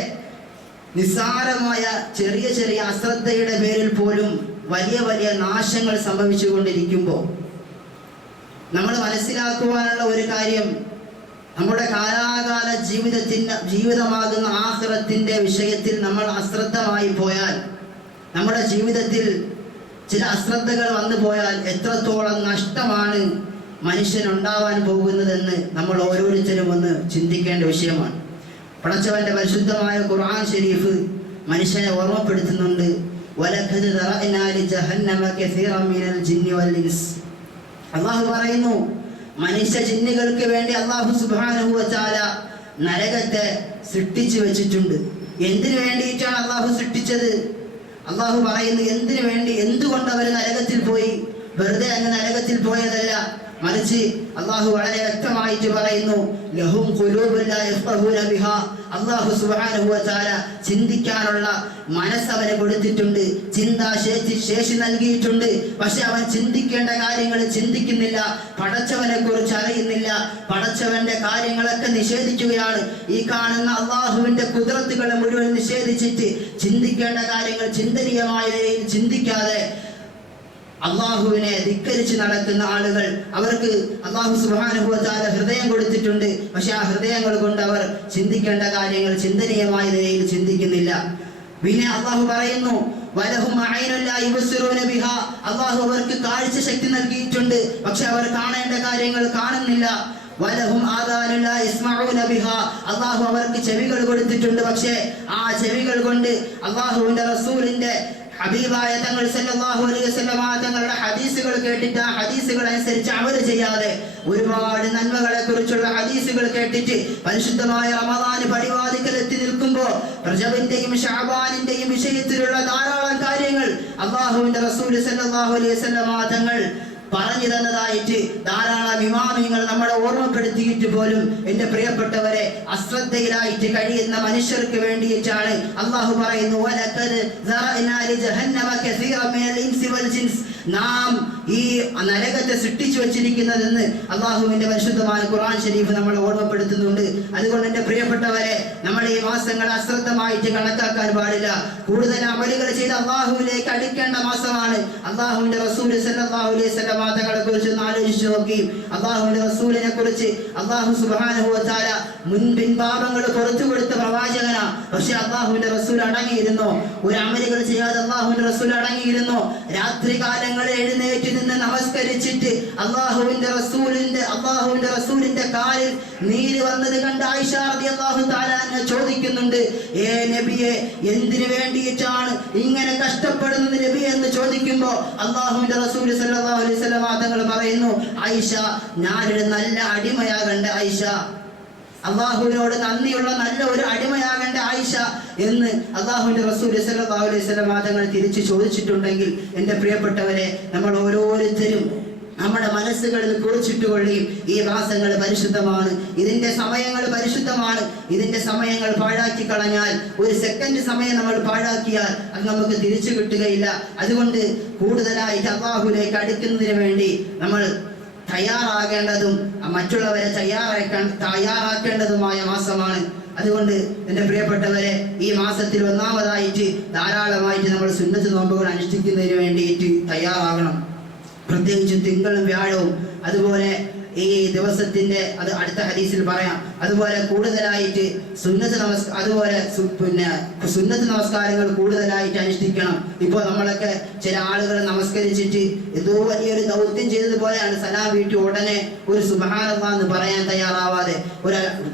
നിസ്സാരമായ ചെറിയ ചെറിയ അശ്രദ്ധയുടെ പേരിൽ പോലും വലിയ വലിയ നാശങ്ങൾ സംഭവിച്ചു കൊണ്ടിരിക്കുമ്പോൾ നമ്മൾ മനസ്സിലാക്കുവാനുള്ള ഒരു കാര്യം, നമ്മുടെ കാലാകാല ജീവിതമാകുന്ന ആഖിറത്തിന്റെ വിഷയത്തിൽ നമ്മൾ അശ്രദ്ധമായി പോയാൽ, നമ്മുടെ ജീവിതത്തിൽ ചില അശ്രദ്ധകൾ വന്നു പോയാൽ എത്രത്തോളം നഷ്ടമാണ് മനുഷ്യനുണ്ടാവാൻ പോകുന്നതെന്ന് നമ്മൾ ഓരോരുത്തരും ഒന്ന് ചിന്തിക്കേണ്ട വിഷയമാണ്. പടച്ചവന്റെ പരിശുദ്ധമായ ഖുർആൻ ഷരീഫ് മനുഷ്യനെ ഓർമ്മപ്പെടുത്തുന്നുണ്ട്. വലഖദ് ദറഅനാ ലിജഹന്നമ കസീറൻ മിനൽ ജിന്നി വൽ ഇൻസ്. അല്ലാഹു പറയുന്നു, മനുഷ്യ ജിന്നുകൾക്ക് വേണ്ടി അല്ലാഹു സുബ്ഹാനഹു വ തആല നരകത്തെ സൃഷ്ടിച്ചു വെച്ചിട്ടുണ്ട്. എന്തിനു വേണ്ടിയിട്ടാണ് അല്ലാഹു സൃഷ്ടിച്ചത്? അല്ലാഹു പറയുന്നു എന്തിനു വേണ്ടി, എന്തുകൊണ്ട് അവർ നരകത്തിൽ പോയി? വെറുതെ അങ്ങ് നരകത്തിൽ പോയതല്ല, മറിച്ച് അല്ലാഹു വളരെ വ്യക്തമായിട്ട് പറയുന്നു, ലഹും ഖുലൂബുൻ ലാ യഫ്ഖഹൂന ബിഹാ. അല്ലാഹു സുബ്ഹാനഹു വ തആല ചിന്തിക്കാനുള്ള മനസ്സ് അവന് കൊടുത്തിട്ടുണ്ട്, ചിന്താശേഷി നൽകിയിട്ടുണ്ട്. പക്ഷെ അവൻ ചിന്തിക്കേണ്ട കാര്യങ്ങൾ ചിന്തിക്കുന്നില്ല, പടച്ചവനെ കുറിച്ച് അറിയുന്നില്ല, പടച്ചവന്റെ കാര്യങ്ങളൊക്കെ നിഷേധിക്കുകയാണ്. ഈ കാണുന്ന അല്ലാഹുവിന്റെ ഖുദ്റത്തുകളെ മുഴുവൻ നിഷേധിച്ചിട്ട് ചിന്തിക്കേണ്ട കാര്യങ്ങൾ ചിന്തനീയമായ നിലയിൽ ചിന്തിക്കാതെ അള്ളാഹുവിനെ ധിക്കരിച്ച് നടക്കുന്ന ആളുകൾ, അവർക്ക് അല്ലാഹു സുബ്ഹാനഹു വ തആല ഹൃദയം കൊടുത്തിട്ടുണ്ട്. പക്ഷെ ആ ഹൃദയങ്ങൾ കൊണ്ട് അവർ ചിന്തിക്കേണ്ട കാര്യങ്ങൾ ചിന്തനീയമായ നിലയിൽ ചിന്തിക്കുന്നില്ല. പിന്നെ അല്ലാഹു പറയുന്നു, വലഹും അയ്നുൻ ലാ യുബ്സിറൂന ബിഹാ. അല്ലാഹു അവർക്ക് കാഴ്ച ശക്തി നൽകിയിട്ടുണ്ട്, പക്ഷെ അവർ കാണേണ്ട കാര്യങ്ങൾ കാണുന്നില്ല. വലഹും ആദാനുൻ ലാ യസ്മഊന ബിഹാ. അല്ലാഹു അവർക്ക് ചെവികൾ കൊടുത്തിട്ടുണ്ട്, പക്ഷേ ആ ചെവികൾ കൊണ്ട് അല്ലാഹുവിന്റെ റസൂലിന്റെ ഹബീബായ തങ്ങൾ സല്ലല്ലാഹു അലൈഹി വസല്ലം തങ്ങളുടെ ഹദീസുകൾ കേട്ടിട്ട് ആ ഹദീസുകൾ അനുസരിച്ച് അമൽ ചെയ്യാതെ ഒരുപാട് നന്മകളെ കുറിച്ചുള്ള ഹദീസുകൾ കേട്ടിട്ട് പരിശുദ്ധമായ റമദാൻ പടിവാതിക്കൽ എത്തി നിൽക്കുമ്പോൾ റജബിന്റെയും ശഅബാനിന്റെയും വിഷയത്തിലുള്ള ധാരാളം കാര്യങ്ങൾ അല്ലാഹുവിന്റെ റസൂൽ സല്ലല്ലാഹു അലൈഹി വസല്ലം തങ്ങൾ പറഞ്ഞു തന്നതായിട്ട് ധാരാളം ഇമാമിങ്ങൾ നമ്മളെ ഓർമ്മപ്പെടുത്തിയിട്ട് പോലും എൻ്റെ പ്രിയപ്പെട്ടവരെ അശ്രദ്ധയിലായിട്ട് കഴിയുന്ന മനുഷ്യർക്ക് വേണ്ടിയിട്ടാണ് അല്ലാഹു പറയുന്നു, വലഖദ് ദറഅനാ ലിജഹന്നമ കസീറൻ മിനൽ ഇൻസി വൽ ജിൻസ്. നാം ഈ നരകത്തെ സൃഷ്ടിച്ചു വെച്ചിരിക്കുന്നതെന്ന് അല്ലാഹുവിന്റെ പരിശുദ്ധമായ ഖുർആൻ ഷരീഫ് നമ്മളെ ഓർമ്മപ്പെടുത്തുന്നുണ്ട്. അതുകൊണ്ട് എൻ്റെ പ്രിയപ്പെട്ടവരെ, നമ്മൾ ഈ മാസങ്ങൾ അശ്രദ്ധമായിട്ട് കണക്കാക്കാൻ പാടില്ല. കൂടുതൽ അമലുകൾ ചെയ്ത് അല്ലാഹുവിലേക്ക് അടുക്കേണ്ട മാസമാണ്. അല്ലാഹുവിന്റെ റസൂൽ സല്ലല്ലാഹു അലൈഹി വസല്ലം തങ്ങളെ കുറിച്ച് ഒന്ന് ആലോചിച്ച് നോക്കി. അല്ലാഹുവിന്റെ റസൂലിനെ കുറിച്ച് അല്ലാഹു സുബ്ഹാനഹു വ തആല മുൻപിൻ പാപങ്ങൾ പുറത്തു കൊടുത്ത പ്രവാചകനാ. പക്ഷെ അല്ലാഹുവിന്റെ റസൂൽ അടങ്ങിയിരുന്നോ? ഒരു അമലുകൾ ചെയ്യാതെ അല്ലാഹുവിന്റെ റസൂൽ അടങ്ങിയിരുന്നോ? രാത്രി കാലങ്ങളിൽ എഴുന്നേറ്റ് നിന്ന് നമസ്കരിച്ചിട്ട് അല്ലാഹുവിന്റെ റസൂലിന്റെ കാലിൽ നീര് വന്നത് കണ്ട് ആയിഷ റളിയല്ലാഹു തആല അൻഹ ചോദിക്കുന്നുണ്ട്, ഏ നബിയെ, എന്തിനു വേണ്ടിയിട്ടാണ് ഇങ്ങനെ കഷ്ടപ്പെടുന്നത് നബി എന്ന് ചോദിക്കുമ്പോൾ അല്ലാഹുവിന്റെ റസൂൽ സല്ലല്ലാഹു അലൈഹി വസല്ലം തങ്ങൾ പറയുന്നു, ആയിഷ, ഞാനൊരു നല്ല അടിമയാകണ്ട ആയിഷ, അള്ളാഹുവിനോട് നന്ദിയുള്ള നല്ല ഒരു അടിമയാകേണ്ട ആയിഷ എന്ന് അള്ളാഹുവിന്റെ റസൂൽ സല്ലല്ലാഹു അലൈഹി വസല്ലം തങ്ങൾ തിരിച്ചു ചോദിച്ചിട്ടുണ്ടെങ്കിൽ എൻ്റെ പ്രിയപ്പെട്ടവരെ, നമ്മൾ ഓരോരുത്തരും നമ്മുടെ മനസ്സുകളിൽ കുറിച്ചിട്ടുകൊള്ളുകയും ഈ മാസങ്ങൾ പരിശുദ്ധമാണ്, ഇതിന്റെ സമയങ്ങൾ പരിശുദ്ധമാണ്, ഇതിന്റെ സമയങ്ങൾ പാഴാക്കി കളഞ്ഞാൽ, ഒരു സെക്കൻഡ് സമയം നമ്മൾ പാഴാക്കിയാൽ അത് നമുക്ക് തിരിച്ചു കിട്ടുകയില്ല. അതുകൊണ്ട് കൂടുതലായിട്ട് അല്ലാഹുവിലേക്ക് അടുക്കുന്നതിന് വേണ്ടി നമ്മൾ തയ്യാറാകേണ്ടതും മറ്റുള്ളവരെ തയ്യാറാക്കേണ്ടതുമായ മാസമാണ്. അതുകൊണ്ട് എൻ്റെ പ്രിയപ്പെട്ടവരെ, ഈ മാസത്തിൽ ഒന്നാമതായിട്ട് ധാരാളമായിട്ട് നമ്മൾ സുന്നത്ത് നോമ്പുകൾ അനുഷ്ഠിക്കുന്നതിന് വേണ്ടിയിട്ട് തയ്യാറാകണം. പ്രത്യേകിച്ച് തിങ്കളും വ്യാഴവും, അതുപോലെ ഈ ദിവസത്തിന്റെ അത് അടുത്ത ഹദീസിൽ പറയാം. അതുപോലെ കൂടുതലായിട്ട് സുന്നത്ത് നമസ്കാരങ്ങൾ കൂടുതലായിട്ട് അനുഷ്ഠിക്കണം. ഇപ്പോൾ നമ്മളൊക്കെ ചില ആളുകൾ നമസ്കരിച്ചിട്ട് എന്തോ വലിയൊരു ദൗത്യം ചെയ്തതുപോലെയാണ് സലാം വീട്ടി ഉടനെ ഒരു സുബ്ഹാനല്ലാഹ് എന്ന് പറയാൻ തയ്യാറാവാതെ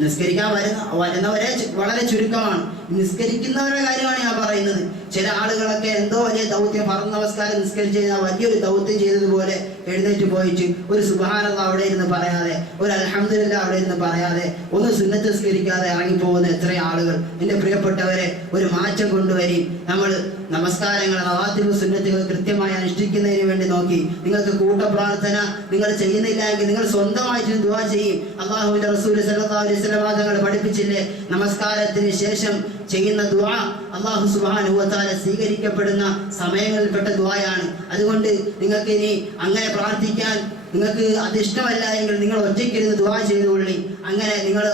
നിസ്കരിക്കാൻ വരുന്നവരെ വളരെ ചുരുക്കമാണ്. നിസ്കരിക്കുന്നവരുടെ കാര്യമാണ് ഞാൻ പറയുന്നത്. ചില ആളുകളൊക്കെ എന്തോ വലിയ ദൗത്യം, ഫർദ് നമസ്കാരം നിസ്കരിച്ച് കഴിഞ്ഞാൽ വലിയൊരു ദൗത്യം ചെയ്തതുപോലെ എഴുന്നേറ്റ് പോയിട്ട് ഒരു സുബ്ഹാനല്ലാഹ് അവിടെ ഇരുന്ന് പറയാതെ, ഒരു അൽഹംദുലില്ലാ അവിടെ നിന്ന് പറയാതെ, ഒന്ന് സുന്നത്ത് നിസ്കരിക്കാതെ ഇറങ്ങിപ്പോകുന്ന എത്ര ആളുകൾ. എൻ്റെ പ്രിയപ്പെട്ടവരെ, ഒരു മാറ്റം കൊണ്ടുവരും. നമ്മൾ നമസ്കാരങ്ങൾ, റവാത്തിബ് സുന്നത്തുകൾ കൃത്യമായി അനുഷ്ഠിക്കുന്നതിന് വേണ്ടി നോക്കി. നിങ്ങൾക്ക് കൂട്ടപ്രാർത്ഥന നിങ്ങൾ ചെയ്യുന്നില്ല എങ്കിൽ നിങ്ങൾ സ്വന്തമായിട്ട് ദുആ ചെയ്യും. അല്ലാഹുവിൻ്റെ റസൂൽ സല്ലല്ലാഹു അലൈഹി വസല്ലം തങ്ങൾ പഠിപ്പിച്ചില്ലേ, നമസ്കാരത്തിന് ശേഷം ചെയ്യുന്ന ദുആ അല്ലാഹു സുബ്ഹാനഹു വ തആല സ്വീകരിക്കപ്പെടുന്ന സമയങ്ങളിൽപ്പെട്ട ദുആയാണ്. അതുകൊണ്ട് നിങ്ങൾക്ക് ഇനി അങ്ങനെ പ്രാർത്ഥിക്കാൻ നിങ്ങൾക്ക് അത് ഇഷ്ടമല്ല എങ്കിൽ നിങ്ങൾ ഒറ്റയ്ക്കിരുന്ന് ദുആ ചെയ്തുകൊള്ളി. അങ്ങനെ നിങ്ങൾ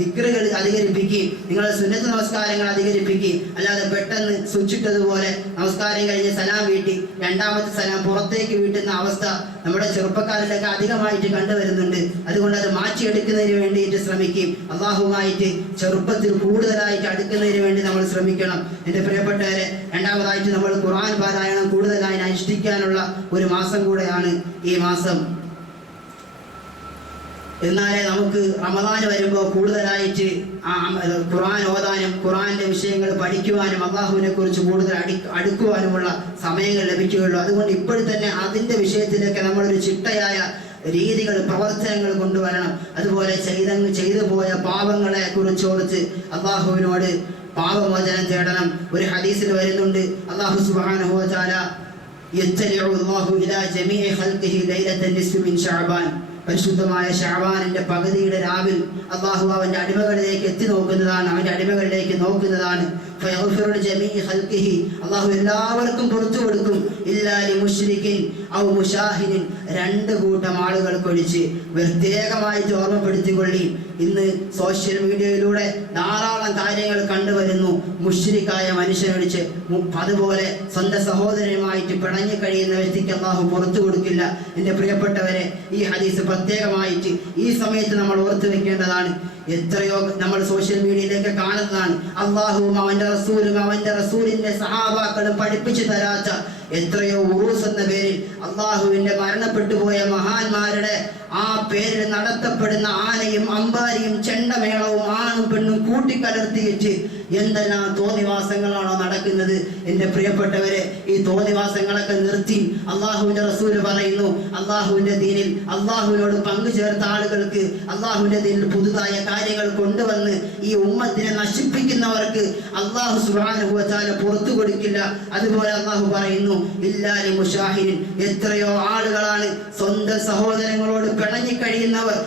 ദിക്റുകൾ അധികരിപ്പിക്കുകയും നിങ്ങളുടെ സുന്നത്ത് നമസ്കാരങ്ങൾ അധികരിപ്പിക്കുകയും, അല്ലാതെ പെട്ടെന്ന് സ്വിച്ചിട്ടതുപോലെ നമസ്കാരം കഴിഞ്ഞ് സലാം വീട്ടി രണ്ടാമത്തെ സലാം പുറത്തേക്ക് വീട്ടുന്ന അവസ്ഥ നമ്മുടെ ചെറുപ്പക്കാരിലൊക്കെ അധികമായിട്ട് കണ്ടുവരുന്നുണ്ട്. അതുകൊണ്ട് അത് മാറ്റിയെടുക്കുന്നതിന് വേണ്ടിയിട്ട് ശ്രമിക്കും. അള്ളാഹുമായിട്ട് ചെറുപ്പത്തിൽ കൂടുതലായിട്ട് അടുക്കുന്നതിന് വേണ്ടി നമ്മൾ ശ്രമിക്കണം. എൻ്റെ പ്രിയപ്പെട്ടവരെ, രണ്ടാമതായിട്ട് നമ്മൾ ഖുർആൻ പാരായണം കൂടുതലായി അനുഷ്ഠിക്കാനുള്ള ഒരു മാസം കൂടെയാണ് ഈ മാസം. എന്നാലേ നമുക്ക് റമദാൻ വരുമ്പോൾ കൂടുതലായിട്ട് ഖുർആൻ ഓതാനും ഖുർആന്റെ വിഷയങ്ങൾ പഠിക്കുവാനും അള്ളാഹുവിനെ കുറിച്ച് കൂടുതൽ അടുക്കുവാനുമുള്ള സമയങ്ങൾ ലഭിക്കുകയുള്ളൂ. അതുകൊണ്ട് ഇപ്പോൾ തന്നെ അതിൻ്റെ വിഷയത്തിലൊക്കെ നമ്മളൊരു ചിട്ടയായ രീതികൾ, പ്രവർത്തനങ്ങൾ കൊണ്ടുവരണം. അതുപോലെ ചെയ്തു പോയ പാപങ്ങളെ കുറിച്ച് ഓർത്ത് അള്ളാഹുവിനോട് പാപമോചനം തേടണം. ഒരു ഹദീസിൽ വരുന്നുണ്ട്, അല്ലാഹു സുബ്ഹാനഹു വ തആല യത്തലിഉ അല്ലാഹു ഇലാ ജമീഇ ഖൽഖിഹി ലൈലത്തൻ നിസ്ഫി മിൻ ശഅബാൻ, പരിശുദ്ധമായ ശഅബാനിന്റെ പകുതിയുടെ രാവിൽ അല്ലാഹു അവന്റെ അടിമകളിലേക്ക് എത്തി നോക്കുന്നതാണ്, അവന്റെ അടിമകളിലേക്ക് നോക്കുന്നതാണ്. ഫയഗ്ഫിറു ലിജമീഇ ഖൽഖിഹി, അല്ലാഹു എല്ലാവർക്കും പുറത്തു കൊടുക്കും. ഇല്ലാ ലിമുശ്രികിൻ ഔ മുശാഹിദിൻ, രണ്ട് കൂട്ടം ആളുകൾക്കൊഴിച്ച്. പ്രത്യേകമായിട്ട് ഓർമ്മപ്പെടുത്തിക്കൊള്ളി. ഇന്ന് സോഷ്യൽ മീഡിയയിലൂടെ ധാരാളം കാര്യങ്ങൾ കണ്ടുവരുന്നു. മുശ്രിക്കായ മനുഷ്യനൊഴിച്ച്, അതുപോലെ സ്വന്തം സഹോദരനുമായിട്ട് പിണഞ്ഞു കഴിയുന്ന വ്യക്തിക്ക് അല്ലാഹു പുറത്തു കൊടുക്കില്ല. എൻ്റെ പ്രിയപ്പെട്ടവരെ, ഈ ഹദീസ് പ്രത്യേകമായിട്ട് ഈ സമയത്ത് നമ്മൾ ഓർത്തു വെക്കേണ്ടതാണ്. എത്രയോ നമ്മൾ സോഷ്യൽ മീഡിയയിലേക്ക് കാണുന്നതാണ്. അള്ളാഹുവും അവന്റെ റസൂലും അവന്റെ റസൂലിന്റെ സഹാബാക്കളും പഠിപ്പിച്ചു തരാത്ത എത്രയോ ഉറൂസ് എന്ന പേരിൽ അള്ളാഹുവിന്റെ മരണപ്പെട്ടു പോയ മഹാന്മാരുടെ ആ പേരിൽ നടത്തപ്പെടുന്ന ആനയും അമ്പാരിയും ചെണ്ടമേളവും ആണും പെണ്ണും കൂട്ടിക്കലർത്തിയിട്ട് എന്തെല്ലാം തോന്നിവാസങ്ങളാണോ നടക്കുന്നത്. എൻ്റെ പ്രിയപ്പെട്ടവരെ, ഈ തോന്നിവാസങ്ങളൊക്കെ നിർത്തി അള്ളാഹുവിന്റെ റസൂല് പറയുന്നു, അള്ളാഹുവിന്റെ ദീനിൽ അള്ളാഹുവിനോട് പങ്കു ചേർത്ത ആളുകൾക്ക് അള്ളാഹുവിന്റെ ദീനിൽ പുതുതായ കാര്യങ്ങൾ കൊണ്ടുവന്ന് ഈ ഉമ്മത്തിനെ നശിപ്പിക്കുന്നവർക്ക് അള്ളാഹു സുബ്ഹാനഹു വ തആല പുറത്തു കൊടുക്കില്ല. അതുപോലെ അള്ളാഹു പറയുന്നു, ഇല്ലാ ലിമുശാഹിദിൻ, എത്രയോ ആളുകളാണ് സ്വന്തം സഹോദരങ്ങളോട് പിണങ്ങി കഴിയുന്നവർ.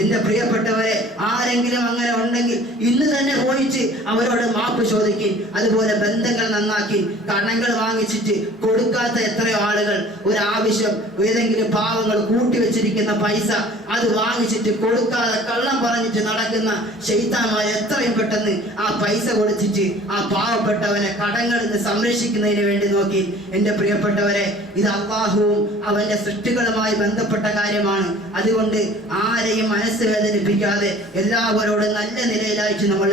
എൻ്റെ പ്രിയപ്പെട്ടവരെ, ആരെങ്കിലും അങ്ങനെ ഉണ്ടെങ്കിൽ ഇന്ന് തന്നെ പോയിട്ട് അവരോട് മാപ്പ് ചോദിക്കും. അതുപോലെ ബന്ധങ്ങൾ നന്നാക്കി. കടങ്ങൾ വാങ്ങിച്ചിട്ട് കൊടുക്കാത്ത എത്രയോ ആളുകൾ, ഒരു ആവശ്യം ഏതെങ്കിലും പാവങ്ങൾ കൂട്ടിവെച്ചിരിക്കുന്ന പൈസ അത് വാങ്ങിച്ചിട്ട് കൊടുക്കാതെ കള്ളം പറഞ്ഞിട്ട് നടക്കുന്ന ശൈത്താന്മാർ എത്രയും പെട്ടെന്ന് ആ പൈസ കൊടുത്തിട്ട് ആ പാവപ്പെട്ടവനെ കടങ്ങളിൽ നിന്ന് സംരക്ഷിക്കുന്നതിന് വേണ്ടി നോക്കി. എൻ്റെ പ്രിയപ്പെട്ടവരെ, ഇത് അല്ലാഹുവും അവന്റെ സൃഷ്ടികളുമായി ബന്ധപ്പെട്ട കാര്യമാണ്. അതുകൊണ്ട് ആരെയും മനസ്സ് വേദനിപ്പിക്കാതെ എല്ലാവരോടും നല്ല നിലയിലായിട്ട് നമ്മൾ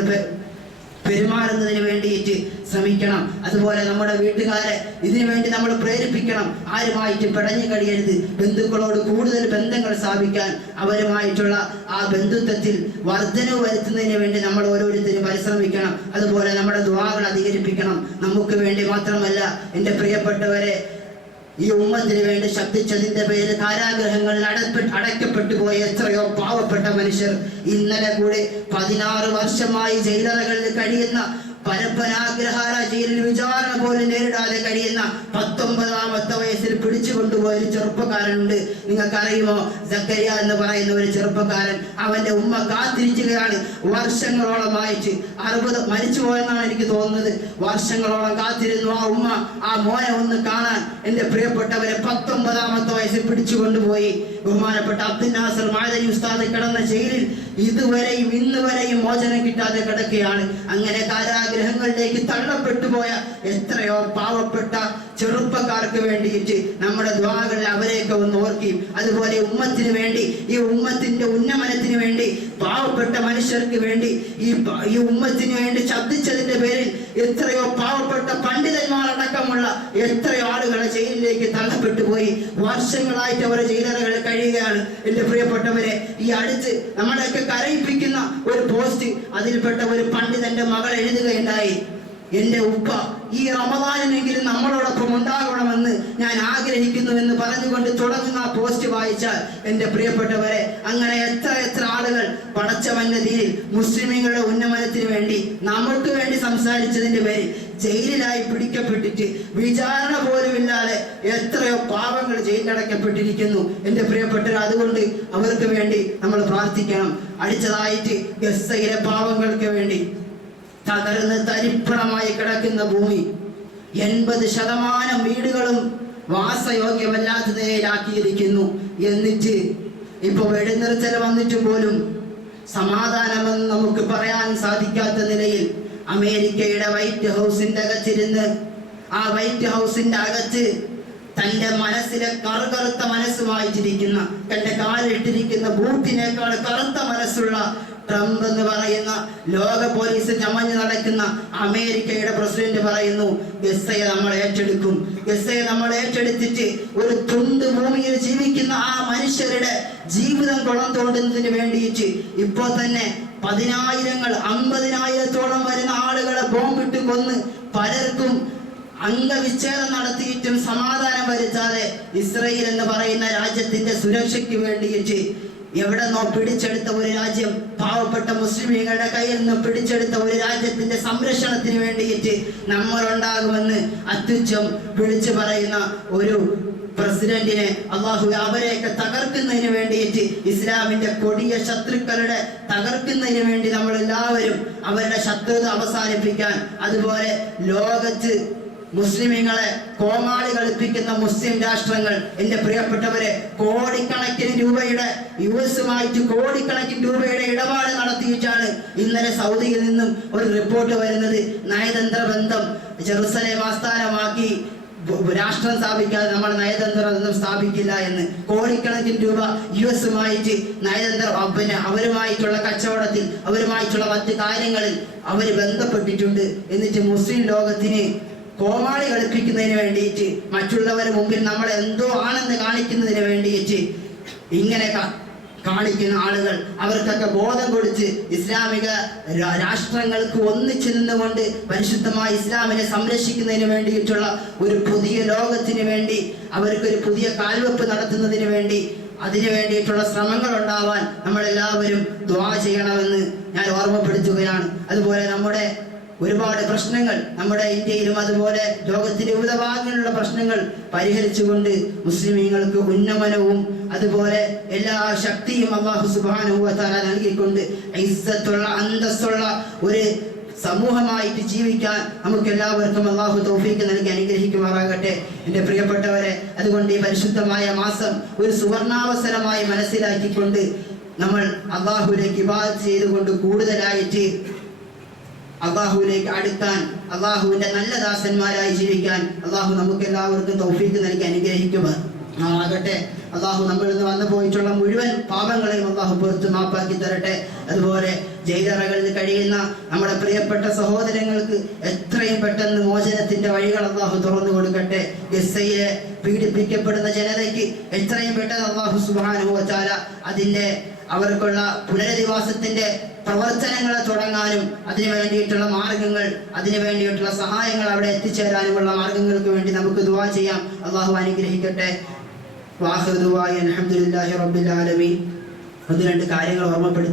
പെരുമാറുന്നതിന് വേണ്ടിയിട്ട് ശ്രമിക്കണം. അതുപോലെ നമ്മുടെ വീട്ടുകാരെ ഇതിനു വേണ്ടി നമ്മൾ പ്രേരിപ്പിക്കണം. ആരുമായിട്ട് പിടഞ്ഞു കഴിയരുത്. ബന്ധുക്കളോട് കൂടുതൽ ബന്ധങ്ങൾ സ്ഥാപിക്കാൻ, അവരുമായിട്ടുള്ള ആ ബന്ധുത്വത്തിൽ വർധനവ് വരുത്തുന്നതിന് വേണ്ടി നമ്മൾ ഓരോരുത്തരും പരിശ്രമിക്കണം. അതുപോലെ നമ്മുടെ ദുആകൾ അധികരിപ്പിക്കണം. നമുക്ക് വേണ്ടി മാത്രമല്ല, എൻ്റെ പ്രിയപ്പെട്ടവരെ, ഈ ഉമ്മത്തിന് വേണ്ടി ശബ്ദിച്ചതിന്റെ പേര് കാരാഗ്രഹങ്ങളിൽ അടയ്ക്കപ്പെട്ടു പോയ എത്രയോ പാവപ്പെട്ട മനുഷ്യർ. ഇന്നലെ കൂടെ 16 വർഷമായി ജയിലറകളിൽ കഴിയുന്ന, പരപ്പനാഗ്രഹാര ജയിലിൽ വിചാരണ പോലും നേരിടാതെ കഴിയുന്ന 19ാമത്തെ വയസ്സിൽ പിടിച്ചു കൊണ്ടുപോയ ഒരു ചെറുപ്പക്കാരനുണ്ട്. നിങ്ങൾക്കറിയുമോ? സക്കരിയ എന്ന് പറയുന്ന ഒരു ചെറുപ്പക്കാരൻ. അവന്റെ ഉമ്മ കാത്തിരിക്കുകയാണ് വർഷങ്ങളോളമായിട്ട്. 60 മരിച്ചു പോയെന്നാണ് എനിക്ക് തോന്നുന്നത്. വർഷങ്ങളോളം കാത്തിരുന്നു ആ ഉമ്മ ആ മോനെ ഒന്ന് കാണാൻ. എൻ്റെ പ്രിയപ്പെട്ടവരെ, 19ാമത്തെ വയസ്സിൽ പിടിച്ചു കൊണ്ടുപോയി. ബഹുമാനപ്പെട്ട അബ്ദുൽ നാസർ മഅദനി ഉസ്താദ് കിടന്ന ജയിലിൽ ഇതുവരെയും ഇന്ന് വരെയും മോചനം കിട്ടാതെ കിടക്കുകയാണ്. അങ്ങനെ കാരാഗ്രഹങ്ങളിലേക്ക് തള്ളപ്പെട്ടു പോയ എത്രയോ പാവപ്പെട്ട ചെറുപ്പക്കാർക്ക് വേണ്ടിയിട്ട് നമ്മുടെ ദുആകളിൽ അവരെയൊക്കെ ഒന്ന് ഓർക്കുകയും, അതുപോലെ ഉമ്മത്തിന് വേണ്ടി, ഈ ഉമ്മത്തിന്റെ ഉന്നമനത്തിന് വേണ്ടി, പാവപ്പെട്ട മനുഷ്യർക്ക് വേണ്ടി, ഈ ഉമ്മത്തിന് വേണ്ടി ശബ്ദിച്ചതിന്റെ പേരിൽ എത്രയോ പാവപ്പെട്ട പണ്ഡിതന്മാരടക്കമുള്ള എത്രയോ ആളുകളെ ജയിലിലേക്ക് തള്ളപ്പെട്ടു പോയി. വർഷങ്ങളായിട്ട് അവർ ജയിലറകളിൽ കഴിയുകയാണ്. എൻ്റെ പ്രിയപ്പെട്ടവരെ, ഈ അടുത്ത് നമ്മളെയൊക്കെ കരയിപ്പിക്കുന്ന ഒരു പോസ്റ്റ്, അതിൽപ്പെട്ട ഒരു പണ്ഡിതന്റെ മകൾ എഴുതുകയുണ്ടായി, എൻ്റെ ഉപ്പ ഈ റമദാനിനെങ്കിലും നമ്മളോടൊപ്പം ഉണ്ടാകണമെന്ന് ഞാൻ ആഗ്രഹിക്കുന്നുവെന്ന് പറഞ്ഞുകൊണ്ട് തുടങ്ങുന്ന ആ പോസ്റ്റ് വായിച്ചാൽ എൻ്റെ പ്രിയപ്പെട്ടവരെ, അങ്ങനെ എത്ര ആളുകൾ പടച്ചവന്റെ ദീനിൽ മുസ്ലിമീങ്ങളുടെ ഉന്നമനത്തിന് വേണ്ടി നമ്മൾക്ക് വേണ്ടി സംസാരിച്ചതിന്റെ പേരിൽ ജയിലിലായി പിടിക്കപ്പെട്ടിട്ട് വിചാരണ പോലുമില്ലാതെ എത്രയോ പാവങ്ങൾ ജയിലിലടക്കപ്പെട്ടിരിക്കുന്നു എൻ്റെ പ്രിയപ്പെട്ടവർ. അതുകൊണ്ട് അവർക്ക് വേണ്ടി നമ്മൾ പ്രാർത്ഥിക്കണം. അടുത്തതായിട്ട് ഗസ്സയിലെ പാവങ്ങൾക്ക് വേണ്ടി തകർന്ന് തരിപ്പണമായി കിടക്കുന്ന ഭൂമി, 80% വീടുകളും വാസയോഗ്യമല്ലാത്ത നിലയിലാക്കിയിരിക്കുന്നു. എന്നിട്ട് ഇപ്പൊ വെടിനിർത്തൽ വന്നിട്ട് പോലും സമാധാനമെന്ന് നമുക്ക് പറയാൻ സാധിക്കാത്ത നിലയിൽ അമേരിക്കയുടെ വൈറ്റ് ഹൗസിന്റെ അകത്തിരുന്ന് ആ വൈറ്റ് ഹൗസിന്റെ അകത്ത് തന്റെ മനസ്സിലെ കറുകറുത്ത മനസ്സുമായിട്ടിരിക്കുന്ന, തന്റെ കാലിട്ടിരിക്കുന്ന ബൂട്ടിനേക്കാൾ കറുത്ത മനസ്സുള്ള ട്രംപ് എന്ന് പറയുന്ന ലോക പോലീസ് ചമഞ്ഞു നടക്കുന്ന അമേരിക്കയുടെ പ്രസിഡന്റ് പറയുന്നു, ഗസ്സയെ നമ്മൾ ഏറ്റെടുക്കും. ഗസ്സയെ നമ്മൾ ഏറ്റെടുത്തിട്ട് ഒരു തുണ്ട് ഭൂമിയിൽ ജീവിക്കുന്ന ആ മനുഷ്യരുടെ ജീവിതം കുളം തോണ്ടുന്നതിന് വേണ്ടിയിട്ട് ഇപ്പോൾ തന്നെ 10,000 50,000-ഓളം വരുന്ന ആളുകളെ ബോംബിട്ട് കൊന്ന് പലർക്കും അംഗവിച്ഛേദം നടത്തിയിട്ടും സമാധാനം വരുത്താതെ ഇസ്രയേൽ എന്ന് പറയുന്ന രാജ്യത്തിന്റെ സുരക്ഷയ്ക്ക് വേണ്ടിയിട്ട് എവിടെ നിന്നോ പിടിച്ചെടുത്ത ഒരു രാജ്യം, പാവപ്പെട്ട മുസ്ലിമീങ്ങളുടെ കയ്യിൽ നിന്ന് പിടിച്ചെടുത്ത ഒരു രാജ്യത്തിന്റെ സംരക്ഷണത്തിന് വേണ്ടിയിട്ട് നമ്മളുണ്ടാകുമെന്ന് അത്യുച്ചം വിളിച്ചു പറയുന്ന ഒരു പ്രസിഡന്റിനെ അള്ളാഹു അവരെയൊക്കെ തകർക്കുന്നതിന് വേണ്ടിയിട്ട്, ഇസ്ലാമിന്റെ കൊടിയ ശത്രുക്കളുടെ തകർക്കുന്നതിന് വേണ്ടി നമ്മൾ എല്ലാവരും അവരുടെ ശത്രുത അവസാനിപ്പിക്കാൻ, അതുപോലെ ലോകത്ത് മുസ്ലിമീങ്ങളെ കോമാളി കളിപ്പിക്കുന്ന മുസ്ലിം രാഷ്ട്രങ്ങൾ, എൻ്റെ പ്രിയപ്പെട്ടവരെ, കോടിക്കണക്കിന് രൂപയുടെ US-ഉമായിട്ട് കോടിക്കണക്കിന് രൂപയുടെ ഇടപാട് നടത്തിയിട്ടാണ് ഇന്നലെ സൗദിയിൽ നിന്നും ഒരു റിപ്പോർട്ട് വരുന്നത്. നയതന്ത്ര ബന്ധം ജെറുസലേം ആസ്ഥാനമാക്കി രാഷ്ട്രം സ്ഥാപിക്കാതെ നമ്മൾ നയതന്ത്ര ബന്ധം സ്ഥാപിക്കില്ല എന്ന്. കോടിക്കണക്കിന് രൂപ US-ഉമായിട്ട് നയതന്ത്ര അവരുമായിട്ടുള്ള കച്ചവടത്തിൽ, അവരുമായിട്ടുള്ള മറ്റ് കാര്യങ്ങളിൽ അവർ ബന്ധപ്പെട്ടിട്ടുണ്ട്. എന്നിട്ട് മുസ്ലിം ലോകത്തിന് കോമാളി കളിപ്പിക്കുന്നതിന് വേണ്ടിയിട്ട്, മറ്റുള്ളവരുടെ മുമ്പിൽ നമ്മൾ എന്തോ ആണെന്ന് കാണിക്കുന്നതിന് വേണ്ടിയിട്ട് ഇങ്ങനെ കാണിക്കുന്ന ആളുകൾ, അവർക്കൊക്കെ ബോധം കൊടുത്ത് ഇസ്ലാമിക രാഷ്ട്രങ്ങൾക്ക് ഒന്നിച്ചു നിന്നുകൊണ്ട് പരിശുദ്ധമായ ഇസ്ലാമിനെ സംരക്ഷിക്കുന്നതിന് വേണ്ടിയിട്ടുള്ള ഒരു പുതിയ ലോകത്തിന് വേണ്ടി, അവർക്കൊരു പുതിയ കാൽവെപ്പ് നടത്തുന്നതിന് വേണ്ടി, അതിനു വേണ്ടിയിട്ടുള്ള ശ്രമങ്ങൾ ഉണ്ടാവാൻ നമ്മളെല്ലാവരും ദുആ ചെയ്യണമെന്ന് ഞാൻ ഓർമ്മപ്പെടുത്തുകയാണ്. അതുപോലെ നമ്മുടെ ഒരുപാട് പ്രശ്നങ്ങൾ നമ്മുടെ ഇന്ത്യയിലും അതുപോലെ ലോകത്തിന്റെ വിവിധ ഭാഗങ്ങളിലുള്ള പ്രശ്നങ്ങൾ പരിഹരിച്ചുകൊണ്ട് മുസ്ലിമീങ്ങൾക്ക് ഉന്നമനവും അതുപോലെ എല്ലാ ശക്തിയും അല്ലാഹു സുബ്ഹാനഹു വ തആല നൽകിക്കൊണ്ട് ഇസ്സത്തുള്ള അന്തസ്സുള്ള ഒരു സമൂഹമായിട്ട് ജീവിക്കാൻ നമുക്ക് എല്ലാവർക്കും അല്ലാഹു തൗഫീഖ് നൽകി അനുഗ്രഹിക്കുമാറാകട്ടെ എൻ്റെ പ്രിയപ്പെട്ടവരെ. അതുകൊണ്ട് ഈ പരിശുദ്ധമായ മാസം ഒരു സുവർണാവസരമായി മനസ്സിലാക്കിക്കൊണ്ട് നമ്മൾ അല്ലാഹുവിലേക്ക് ഇബാദത്ത് ചെയ്തുകൊണ്ട് കൂടുതലായിട്ട് അള്ളാഹുവിലേക്ക് അടുക്കാൻ, അള്ളാഹുവിന്റെ നല്ല ദാസന്മാരായി ജീവിക്കാൻ അള്ളാഹു നമുക്ക് എല്ലാവർക്കും തൗഫീഖ് നൽകി അനുഗ്രഹിക്കുമാറാകട്ടെ. അള്ളാഹു നമ്മളിൽ നിന്ന് വന്നു പോയിട്ടുള്ള മുഴുവൻ പാപങ്ങളെയും അള്ളാഹു പുറത്ത് മാപ്പാക്കി തരട്ടെ. അതുപോലെ ജയിലറകളിൽ കഴിയുന്ന നമ്മുടെ പ്രിയപ്പെട്ട സഹോദരങ്ങൾക്ക് എത്രയും പെട്ടെന്ന് മോചനത്തിന്റെ വഴികൾ അള്ളാഹു തുറന്നു കൊടുക്കട്ടെ. ഗസ്സയിലെ പീഡിപ്പിക്കപ്പെടുന്ന ജനതയ്ക്ക് എത്രയും പെട്ടെന്ന് അള്ളാഹു സുബ്ഹാനഹു വ തആല അതിന്റെ അവർക്കുള്ള പുനരധിവാസത്തിന്റെ പ്രവർത്തനങ്ങളെ തുടങ്ങാനും അതിനു വേണ്ടിയിട്ടുള്ള മാർഗങ്ങൾ, അതിനു വേണ്ടിയിട്ടുള്ള സഹായങ്ങൾ അവിടെ എത്തിച്ചേരാനുമുള്ള മാർഗങ്ങൾക്ക് വേണ്ടി നമുക്ക് ദുആ ചെയ്യാം. അള്ളാഹു അനുഗ്രഹിക്കട്ടെ. വാഖിറു ദുആഇ അൽഹംദുലില്ലാഹി റബ്ബിൽ ആലമീൻ. 1-2 കാര്യങ്ങൾ ഓർമ്മപ്പെടുത്തി